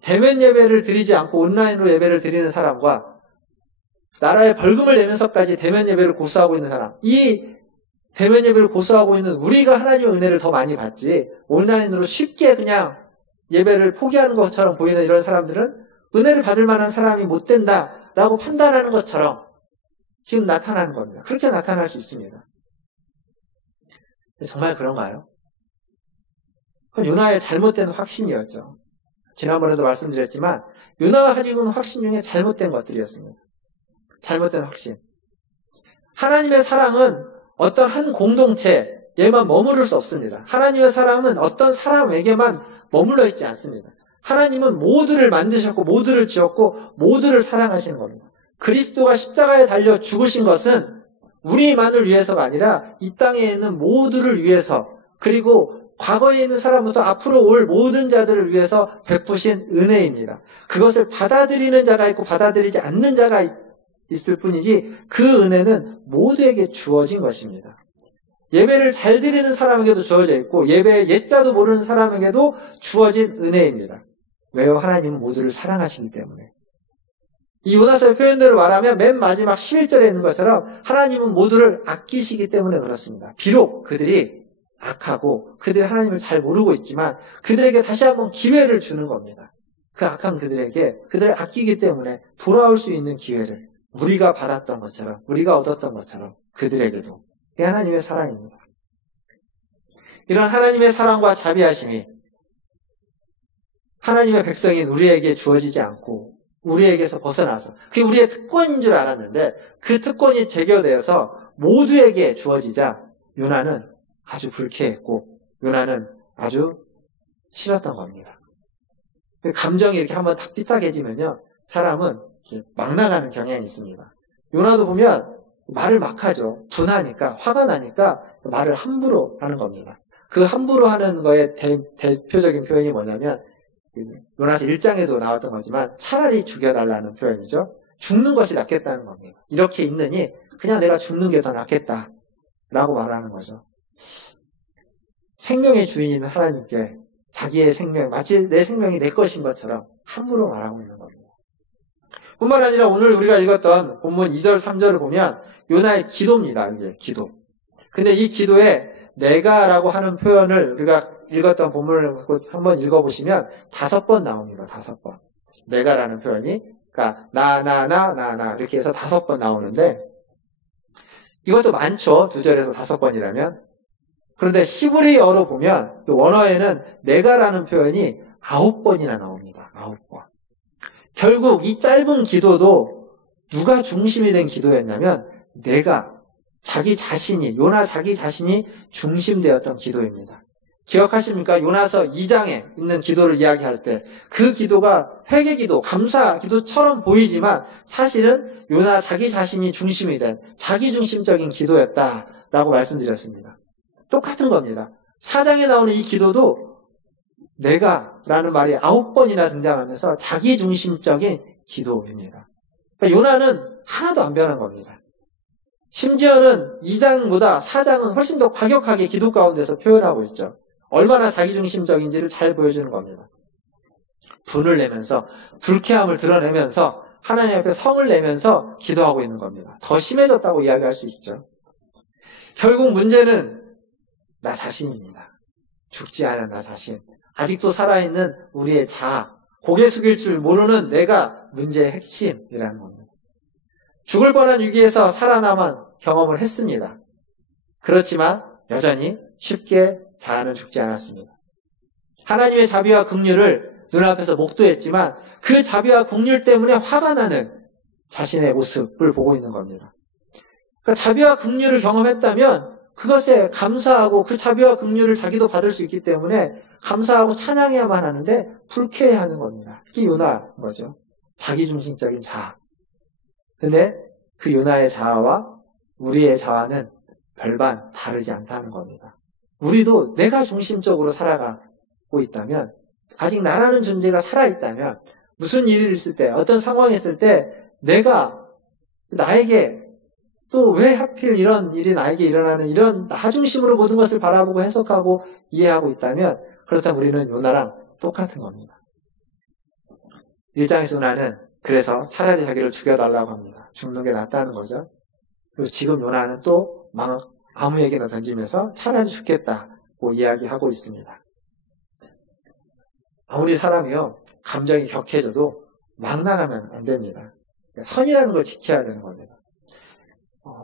대면 예배를 드리지 않고 온라인으로 예배를 드리는 사람과 나라에 벌금을 내면서까지 대면 예배를 고수하고 있는 사람, 이 대면 예배를 고수하고 있는 우리가 하나님의 은혜를 더 많이 받지, 온라인으로 쉽게 그냥 예배를 포기하는 것처럼 보이는 이런 사람들은 은혜를 받을 만한 사람이 못 된다라고 판단하는 것처럼 지금 나타나는 겁니다. 그렇게 나타날 수 있습니다. 정말 그런가요? 그건 요나의 잘못된 확신이었죠. 지난번에도 말씀드렸지만 요나가 가지고 있는 확신 중에 잘못된 것들이었습니다. 잘못된 확신. 하나님의 사랑은 어떤 한 공동체에만 머무를 수 없습니다. 하나님의 사랑은 어떤 사람에게만 머물러 있지 않습니다. 하나님은 모두를 만드셨고 모두를 지었고 모두를 사랑하시는 겁니다. 그리스도가 십자가에 달려 죽으신 것은 우리만을 위해서가 아니라 이 땅에 있는 모두를 위해서, 그리고 과거에 있는 사람부터 앞으로 올 모든 자들을 위해서 베푸신 은혜입니다. 그것을 받아들이는 자가 있고 받아들이지 않는 자가 있을 뿐이지 그 은혜는 모두에게 주어진 것입니다. 예배를 잘 드리는 사람에게도 주어져 있고 예배의 예자도 모르는 사람에게도 주어진 은혜입니다. 왜요? 하나님은 모두를 사랑하시기 때문에. 이 요나서의 표현대로 말하면 맨 마지막 11절에 있는 것처럼 하나님은 모두를 아끼시기 때문에 그렇습니다. 비록 그들이 악하고 그들이 하나님을 잘 모르고 있지만 그들에게 다시 한번 기회를 주는 겁니다. 그 악한 그들에게, 그들을 아끼기 때문에 돌아올 수 있는 기회를 우리가 받았던 것처럼, 우리가 얻었던 것처럼 그들에게도. 이게 하나님의 사랑입니다. 이런 하나님의 사랑과 자비하심이 하나님의 백성인 우리에게 주어지지 않고 우리에게서 벗어나서, 그게 우리의 특권인 줄 알았는데 그 특권이 제거되어서 모두에게 주어지자 요나는 아주 불쾌했고 요나는 아주 싫었던 겁니다. 감정이 이렇게 한번 딱 삐딱해지면요, 사람은 막 나가는 경향이 있습니다. 요나도 보면 말을 막 하죠. 분하니까, 화가 나니까 말을 함부로 하는 겁니다. 그 함부로 하는 거의 대표적인 표현이 뭐냐면 요나서 1장에도 나왔던 거지만 차라리 죽여달라는 표현이죠. 죽는 것이 낫겠다는 겁니다. 이렇게 있느니 그냥 내가 죽는 게 더 낫겠다라고 말하는 거죠. 생명의 주인인 하나님께 자기의 생명, 마치 내 생명이 내 것인 것처럼 함부로 말하고 있는 겁니다. 뿐만 아니라 오늘 우리가 읽었던 본문 2절, 3절을 보면 요나의 기도입니다. 이게 기도. 근데 이 기도에 내가라고 하는 표현을 우리가 읽었던 본문을 한번 읽어보시면 5번 나옵니다. 5번. 내가라는 표현이, 그러니까 나 이렇게 해서 5번 나오는데 이것도 많죠. 2절에서 5번이라면. 그런데 히브리어로 보면 원어에는 내가라는 표현이 9번이나 나옵니다. 9번. 결국 이 짧은 기도도 누가 중심이 된 기도였냐면 내가, 자기 자신이, 요나 자기 자신이 중심되었던 기도입니다. 기억하십니까? 요나서 2장에 있는 기도를 이야기할 때 그 기도가 회개기도, 감사기도처럼 보이지만 사실은 요나 자기 자신이 중심이 된 자기중심적인 기도였다라고 말씀드렸습니다. 똑같은 겁니다. 4장에 나오는 이 기도도 내가라는 말이 9번이나 등장하면서 자기중심적인 기도입니다. 그러니까 요나는 하나도 안 변한 겁니다. 심지어는 2장보다 4장은 훨씬 더 과격하게 기도 가운데서 표현하고 있죠. 얼마나 자기중심적인지를 잘 보여주는 겁니다. 분을 내면서, 불쾌함을 드러내면서 하나님 앞에 성을 내면서 기도하고 있는 겁니다. 더 심해졌다고 이야기할 수 있죠. 결국 문제는 나 자신입니다. 죽지 않은 나 자신. 아직도 살아있는 우리의 자아. 고개 숙일 줄 모르는 내가 문제의 핵심이라는 겁니다. 죽을 뻔한 위기에서 살아남은 경험을 했습니다. 그렇지만 여전히 쉽게 자아는 죽지 않았습니다. 하나님의 자비와 긍휼을 눈앞에서 목도했지만 그 자비와 긍휼 때문에 화가 나는 자신의 모습을 보고 있는 겁니다. 그러니까 자비와 긍휼을 경험했다면 그것에 감사하고 그 자비와 긍휼을 자기도 받을 수 있기 때문에 감사하고 찬양해야만 하는데 불쾌해하는 겁니다. 이게 요나인 거죠. 자기중심적인 자아. 근데 그 요나의 자아와 우리의 자아는 별반 다르지 않다는 겁니다. 우리도 내가 중심적으로 살아가고 있다면, 아직 나라는 존재가 살아있다면, 무슨 일이 있을 때, 어떤 상황이 있을 때 내가 나에게 또 왜 하필 이런 일이 나에게 일어나는, 이런 나 중심으로 모든 것을 바라보고 해석하고 이해하고 있다면, 그렇다면 우리는 요나랑 똑같은 겁니다. 1장에서 요나는 그래서 차라리 자기를 죽여달라고 합니다. 죽는 게 낫다는 거죠. 그리고 지금 요나는 또 아무에게나 던지면서 차라리 죽겠다고 이야기하고 있습니다. 아무리 사람이요 감정이 격해져도 막 나가면 안 됩니다. 선이라는 걸 지켜야 되는 겁니다.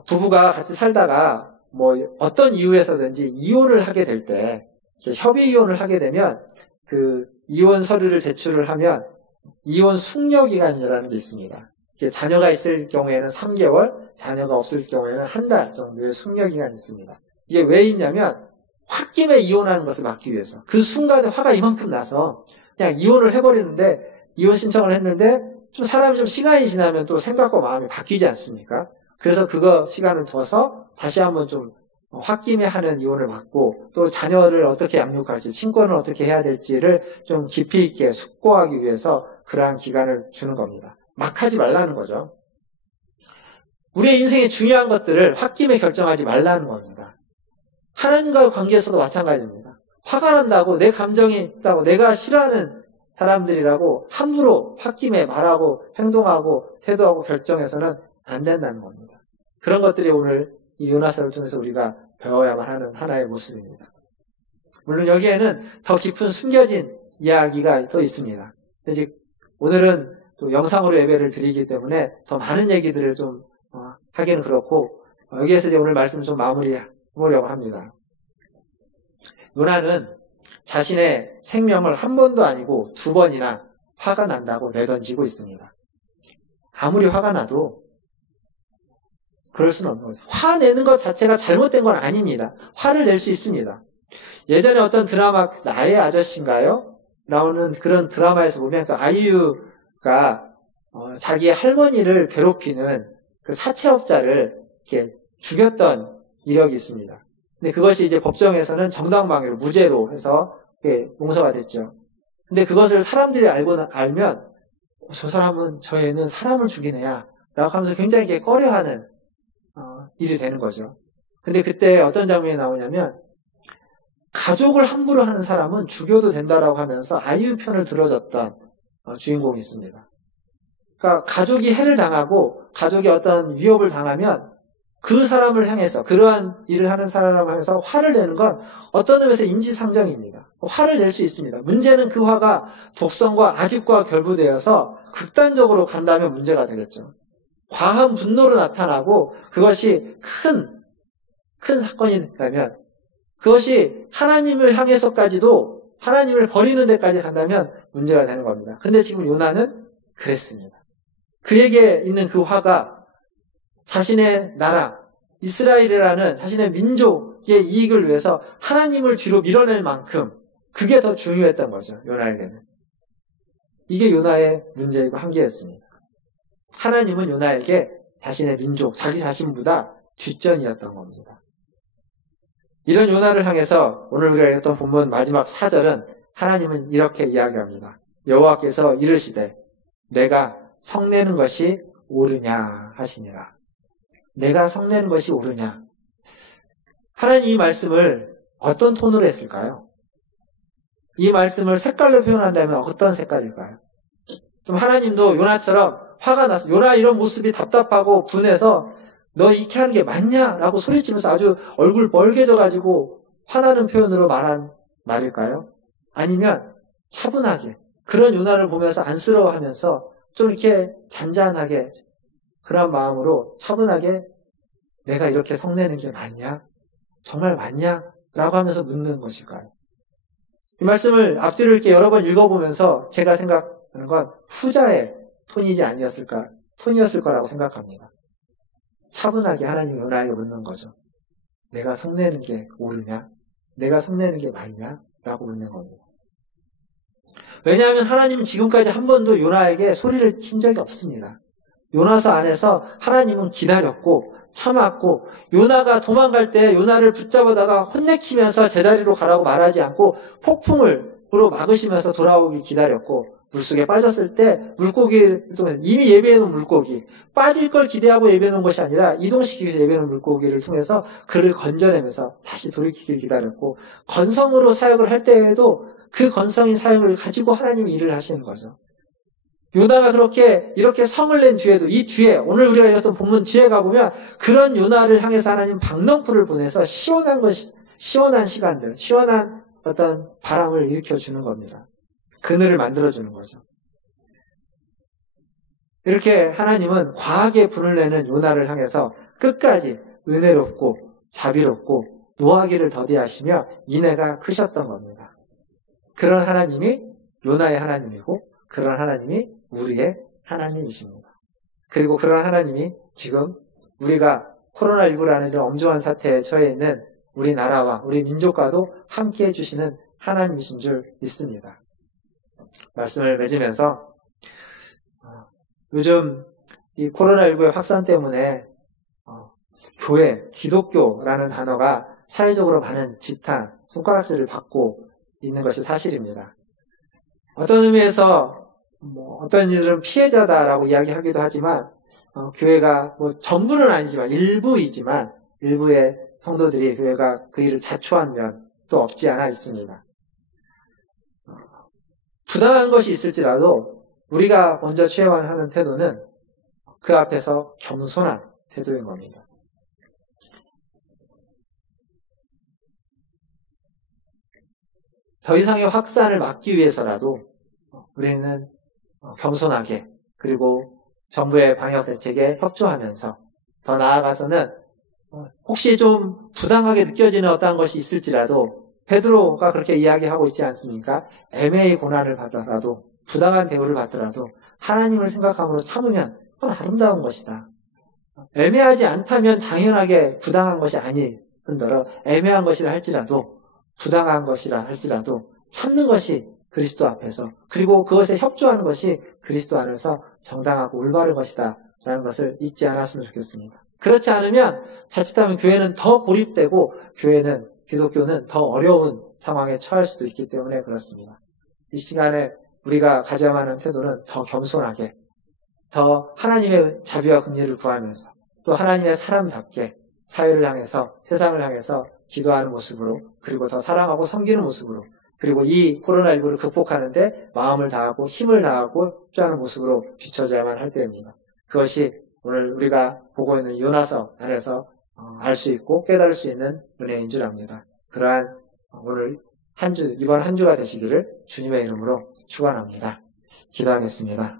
부부가 같이 살다가 뭐 어떤 이유에서든지 이혼을 하게 될 때, 협의 이혼을 하게 되면 그 이혼 서류를 제출을 하면 이혼 숙려 기간이라는 게 있습니다. 자녀가 있을 경우에는 3개월, 자녀가 없을 경우에는 1달 정도의 숙려 기간이 있습니다. 이게 왜 있냐면 홧김에 이혼하는 것을 막기 위해서. 그 순간에 화가 이만큼 나서 그냥 이혼을 해버리는데, 이혼 신청을 했는데 좀 사람이 좀 시간이 지나면 또 생각과 마음이 바뀌지 않습니까? 그래서 그거 시간을 둬서 다시 한번 좀 홧김에 하는 이혼을 막고, 또 자녀를 어떻게 양육할지, 친권을 어떻게 해야 될지를 좀 깊이 있게 숙고하기 위해서 그러한 기간을 주는 겁니다. 막 하지 말라는 거죠. 우리의 인생의 중요한 것들을 홧김에 결정하지 말라는 겁니다. 하나님과의 관계에서도 마찬가지입니다. 화가 난다고, 내 감정이 있다고, 내가 싫어하는 사람들이라고 함부로 홧김에 말하고 행동하고 태도하고 결정해서는 안 된다는 겁니다. 그런 것들이 오늘 이 요나서를 통해서 우리가 배워야만 하는 하나의 모습입니다. 물론 여기에는 더 깊은 숨겨진 이야기가 또 있습니다. 이제 오늘은 또 영상으로 예배를 드리기 때문에 더 많은 얘기들을 좀 하기는 그렇고, 여기에서 이제 오늘 말씀 좀 마무리해보려고 합니다. 요나는 자신의 생명을 한 번도 아니고 2번이나 화가 난다고 내던지고 있습니다. 아무리 화가 나도 그럴 수는 없는 거죠. 화내는 것 자체가 잘못된 건 아닙니다. 화를 낼 수 있습니다. 예전에 어떤 드라마, 나의 아저씨인가요? 나오는 그런 드라마에서 보면 그 아이유가 자기 할머니를 괴롭히는 그 사채업자를 이렇게 죽였던 이력이 있습니다. 근데 그것이 이제 법정에서는 정당방위로 무죄로 해서 용서가 됐죠. 근데 그것을 사람들이 알면 저 사람은, 저 애는 사람을 죽인 애야 라고 하면서 굉장히 꺼려하는 일이 되는 거죠. 근데 그때 어떤 장면이 나오냐면, 가족을 함부로 하는 사람은 죽여도 된다라고 하면서 아이유 편을 들어줬던 주인공이 있습니다. 그러니까 가족이 해를 당하고 가족이 어떤 위협을 당하면 그 사람을 향해서, 그러한 일을 하는 사람을 향해서 화를 내는 건 어떤 의미에서 인지상정입니다. 화를 낼 수 있습니다. 문제는 그 화가 독성과 아집과 결부되어서 극단적으로 간다면 문제가 되겠죠. 과한 분노로 나타나고 그것이 큰 사건이 된다면, 그것이 하나님을 향해서까지도, 하나님을 버리는 데까지 간다면 문제가 되는 겁니다. 근데 지금 요나는 그랬습니다. 그에게 있는 그 화가 자신의 나라, 이스라엘이라는 자신의 민족의 이익을 위해서 하나님을 뒤로 밀어낼 만큼 그게 더 중요했던 거죠, 요나에게는. 이게 요나의 문제이고 한계였습니다. 하나님은 요나에게 자신의 민족, 자기 자신보다 뒷전이었던 겁니다. 이런 요나를 향해서 오늘 우리가 읽었던 본문 마지막 4절은 하나님은 이렇게 이야기합니다. 여호와께서 이르시되 내가 성내는 것이 옳으냐 하시니라. 내가 성내는 것이 옳으냐. 하나님 이 말씀을 어떤 톤으로 했을까요? 이 말씀을 색깔로 표현한다면 어떤 색깔일까요? 좀 하나님도 요나처럼 화가 났어. 요나 이런 모습이 답답하고 분해서 너 이렇게 하는 게 맞냐? 라고 소리치면서 아주 얼굴 벌개져가지고 화나는 표현으로 말한 말일까요? 아니면 차분하게 그런 요나를 보면서 안쓰러워하면서 좀 이렇게 잔잔하게 그런 마음으로 차분하게 내가 이렇게 성내는 게 맞냐? 정말 맞냐? 라고 하면서 묻는 것일까요? 이 말씀을 앞뒤로 이렇게 여러 번 읽어보면서 제가 생각하는 건 후자의 톤이었을 거라고 생각합니다. 차분하게 하나님 요나에게 묻는 거죠. 내가 성내는 게 옳으냐? 내가 성내는 게 맞냐? 라고 묻는 겁니다. 왜냐하면 하나님은 지금까지 한 번도 요나에게 소리를 친 적이 없습니다. 요나서 안에서 하나님은 기다렸고 참았고, 요나가 도망갈 때 요나를 붙잡아다가 혼내키면서 제자리로 가라고 말하지 않고 폭풍으로 막으시면서 돌아오길 기다렸고, 물속에 빠졌을 때 물고기를 통해서 이미 예배해놓은 물고기, 빠질 걸 기대하고 예배해놓은 것이 아니라 이동시키기 위해서 예배해놓은 물고기를 통해서 그를 건져내면서 다시 돌이키길 기다렸고, 건성으로 사역을 할 때에도 그 건성인 사역을 가지고 하나님이 일을 하시는 거죠. 요나가 이렇게 성을 낸 뒤에도, 이 뒤에, 오늘 우리가 읽었던 본문 뒤에 가보면, 그런 요나를 향해서 하나님 박넝쿨을 보내서 시원한 시간들, 시원한 어떤 바람을 일으켜주는 겁니다. 그늘을 만들어주는 거죠. 이렇게 하나님은 과하게 분을 내는 요나를 향해서 끝까지 은혜롭고 자비롭고 노하기를 더디하시며 인애가 크셨던 겁니다. 그런 하나님이 요나의 하나님이고, 그런 하나님이 우리의 하나님이십니다. 그리고 그런 하나님이 지금 우리가 코로나19라는 이런 엄중한 사태에 처해 있는 우리나라와 우리 민족과도 함께 해주시는 하나님이신 줄 믿습니다. 말씀을 맺으면서 요즘 이 코로나19의 확산 때문에 교회, 기독교라는 단어가 사회적으로 많은 지탄, 손가락질을 받고 있는 것이 사실입니다. 어떤 의미에서 어떤 이들은 피해자다라고 이야기하기도 하지만 교회가 전부는 아니지만 일부이지만 일부의 성도들이 교회가 그 일을 자초한 면도 없지 않아 있습니다. 부당한 것이 있을지라도 우리가 먼저 취해야 하는 태도는 그 앞에서 겸손한 태도인 겁니다. 더 이상의 확산을 막기 위해서라도 우리는 겸손하게, 그리고 정부의 방역 대책에 협조하면서, 더 나아가서는 혹시 좀 부당하게 느껴지는 어떠한 것이 있을지라도 베드로가 그렇게 이야기하고 있지 않습니까? 애매히 고난을 받더라도, 부당한 대우를 받더라도 하나님을 생각함으로 참으면 그건 아름다운 것이다. 애매하지 않다면 당연하게 부당한 것이 아닐 뿐더러 애매한 것이라 할지라도, 부당한 것이라 할지라도 참는 것이 그리스도 앞에서, 그리고 그것에 협조하는 것이 그리스도 안에서 정당하고 올바른 것이다 라는 것을 잊지 않았으면 좋겠습니다. 그렇지 않으면 자칫하면 교회는 더 고립되고 기독교는 더 어려운 상황에 처할 수도 있기 때문에 그렇습니다. 이 시간에 우리가 가져야 하는 태도는 더 겸손하게, 더 하나님의 자비와 긍휼을 구하면서, 또 하나님의 사람답게 사회를 향해서, 세상을 향해서 기도하는 모습으로, 그리고 더 사랑하고 섬기는 모습으로, 그리고 이 코로나19를 극복하는데 마음을 다하고 힘을 다하고 협조하는 모습으로 비춰져야만 할 때입니다. 그것이 오늘 우리가 보고 있는 요나서 안에서 알 수 있고 깨달을 수 있는 은혜인 줄 압니다. 그러한 오늘 이번 한 주가 되시기를 주님의 이름으로 축원합니다. 기도하겠습니다.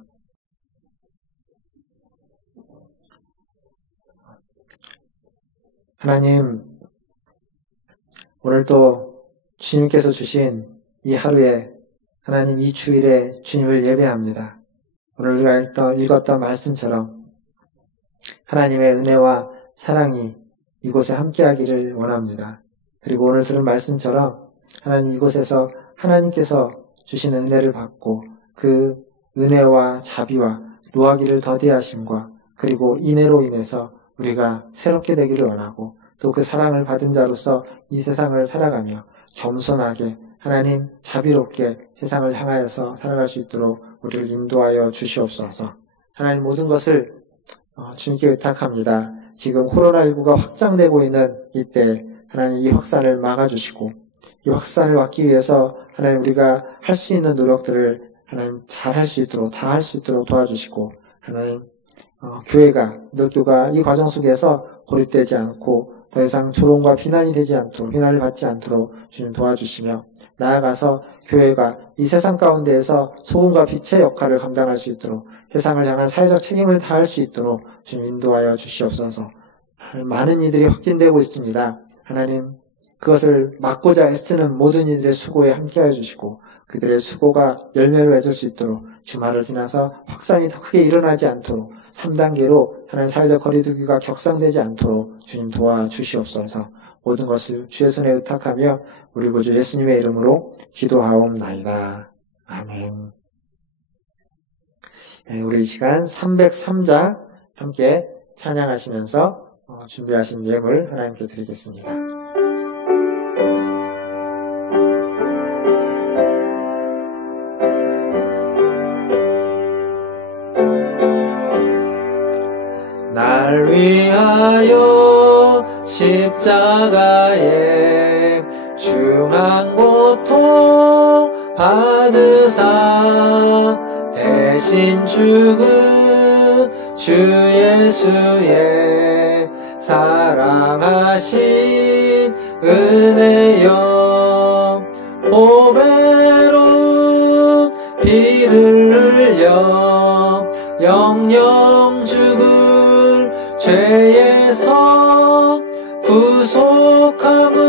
하나님, 오늘 또 주님께서 주신 이 하루에, 하나님 이 주일에 주님을 예배합니다. 오늘 우리가 읽었던 말씀처럼 하나님의 은혜와 사랑이 이곳에 함께하기를 원합니다. 그리고 오늘 들은 말씀처럼 하나님 이곳에서 하나님께서 주시는 은혜를 받고 그 은혜와 자비와 노하기를 더디하심과 그리고 인애로 인해서 우리가 새롭게 되기를 원하고, 또 그 사랑을 받은 자로서 이 세상을 살아가며 겸손하게 하나님 자비롭게 세상을 향하여서 살아갈 수 있도록 우리를 인도하여 주시옵소서. 하나님 모든 것을 주님께 의탁합니다. 지금 코로나19가 확장되고 있는 이때 하나님 이 확산을 막아주시고, 이 확산을 막기 위해서 하나님 우리가 할 수 있는 노력들을 하나님 잘 할 수 있도록, 다 할 수 있도록 도와주시고, 하나님 기독교가 이 과정 속에서 고립되지 않고 더 이상 조롱과 비난이 되지 않도록, 비난을 받지 않도록 주님 도와주시며, 나아가서 교회가 이 세상 가운데에서 소금과 빛의 역할을 감당할 수 있도록, 세상을 향한 사회적 책임을 다할 수 있도록 주님 인도하여 주시옵소서. 많은 이들이 확진되고 있습니다. 하나님, 그것을 막고자 애쓰는 모든 이들의 수고에 함께하여 주시고, 그들의 수고가 열매를 맺을 수 있도록, 주말을 지나서 확산이 더 크게 일어나지 않도록, 3단계로 하나님 사회적 거리두기가 격상되지 않도록 주님 도와주시옵소서. 모든 것을 주의 손에 의탁하며 우리 구주 예수님의 이름으로 기도하옵나이다. 아멘. 우리 이 시간 303장 함께 찬양하시면서 준비하신 예물 하나님께 드리겠습니다. 날 위하여 십자가에 중한 고통 받으사 대신 죽은 주 예수의 사랑하신 은혜여 보배로운 피를 흘려 영영 죽을 죄에서 구속함을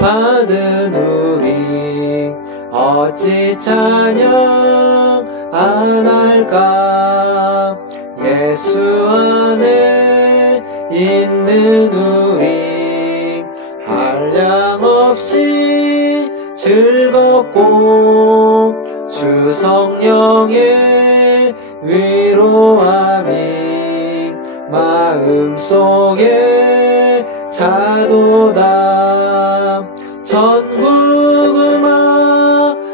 받은 우리 어찌 찬양 안 할까. 예수 안에 있는 우리 한량없이 즐겁고 주 성령의 위로함이 마음속에 차도다. 전국음악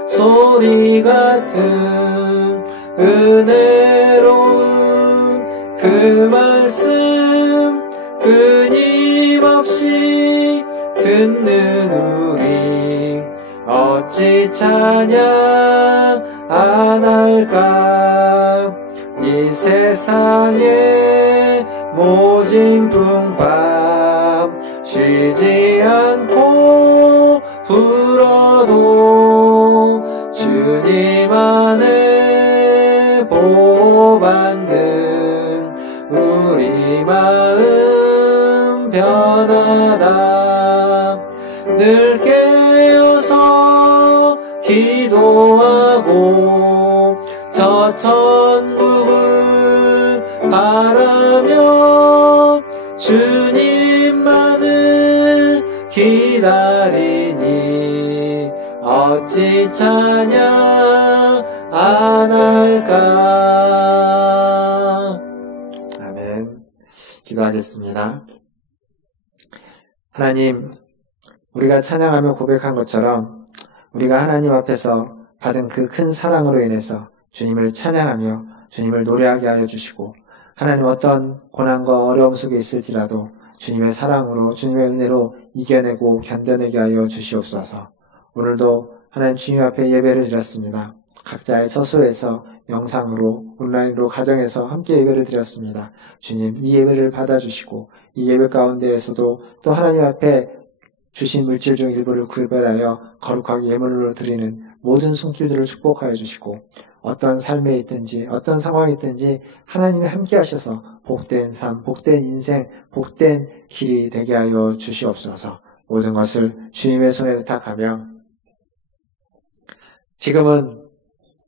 소리 같은 은혜로운 그 말씀 끊임없이 듣는 우리 어찌 찬양 안 할까. 이 세상의 모진 풍파 쉬지 않고 불어도 주님 안에 보호받는 우리 마음 변하다. 늘 깨어서 기도하고 저 천국을 바라며 주님만을 기다리니 어찌 찬양 안 할까. 아멘. 기도하겠습니다. 하나님, 우리가 찬양하며 고백한 것처럼 우리가 하나님 앞에서 받은 그 큰 사랑으로 인해서 주님을 찬양하며 주님을 노래하게 하여 주시고, 하나님 어떤 고난과 어려움 속에 있을지라도 주님의 사랑으로 주님의 은혜로 이겨내고 견뎌내게 하여 주시옵소서. 오늘도 하나님 주님 앞에 예배를 드렸습니다. 각자의 처소에서 영상으로 온라인으로 가정에서 함께 예배를 드렸습니다. 주님, 이 예배를 받아주시고 이 예배 가운데에서도 또 하나님 앞에 주신 물질 중 일부를 구별하여 거룩하게 예물로 드리는 모든 손길들을 축복하여 주시고, 어떤 삶에 있든지 어떤 상황에 있든지 하나님이 함께 하셔서 복된 삶, 복된 인생, 복된 길이 되게 하여 주시옵소서. 모든 것을 주님의 손에 의탁하며, 지금은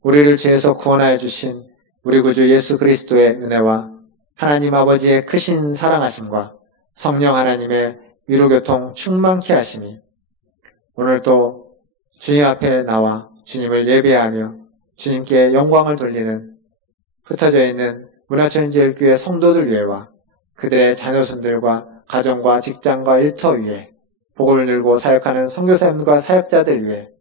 우리를 죄에서 구원하여 주신 우리 구주 예수 그리스도의 은혜와 하나님 아버지의 크신 사랑하심과 성령 하나님의 위로교통 충만케 하심이 오늘도 주님 앞에 나와 주님을 예배하며 주님께 영광을 돌리는 흩어져 있는 문화천지일교회 성도들 위에와 그들의 자녀손들과 가정과 직장과 일터 위에, 복음을 들고 사역하는 선교사님과 사역자들 위에,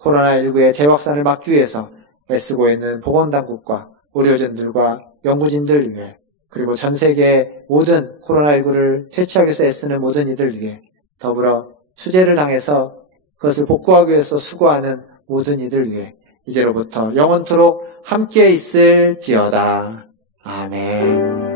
코로나19의 재확산을 막기 위해서 애쓰고 있는 보건당국과 의료진들과 연구진들 위해, 그리고 전 세계의 모든 코로나19를 퇴치하기 위해서 애쓰는 모든 이들 위해, 더불어 수재를 당해서 그것을 복구하기 위해서 수고하는 모든 이들 위해 이제로부터 영원토록 함께 있을지어다. 아멘.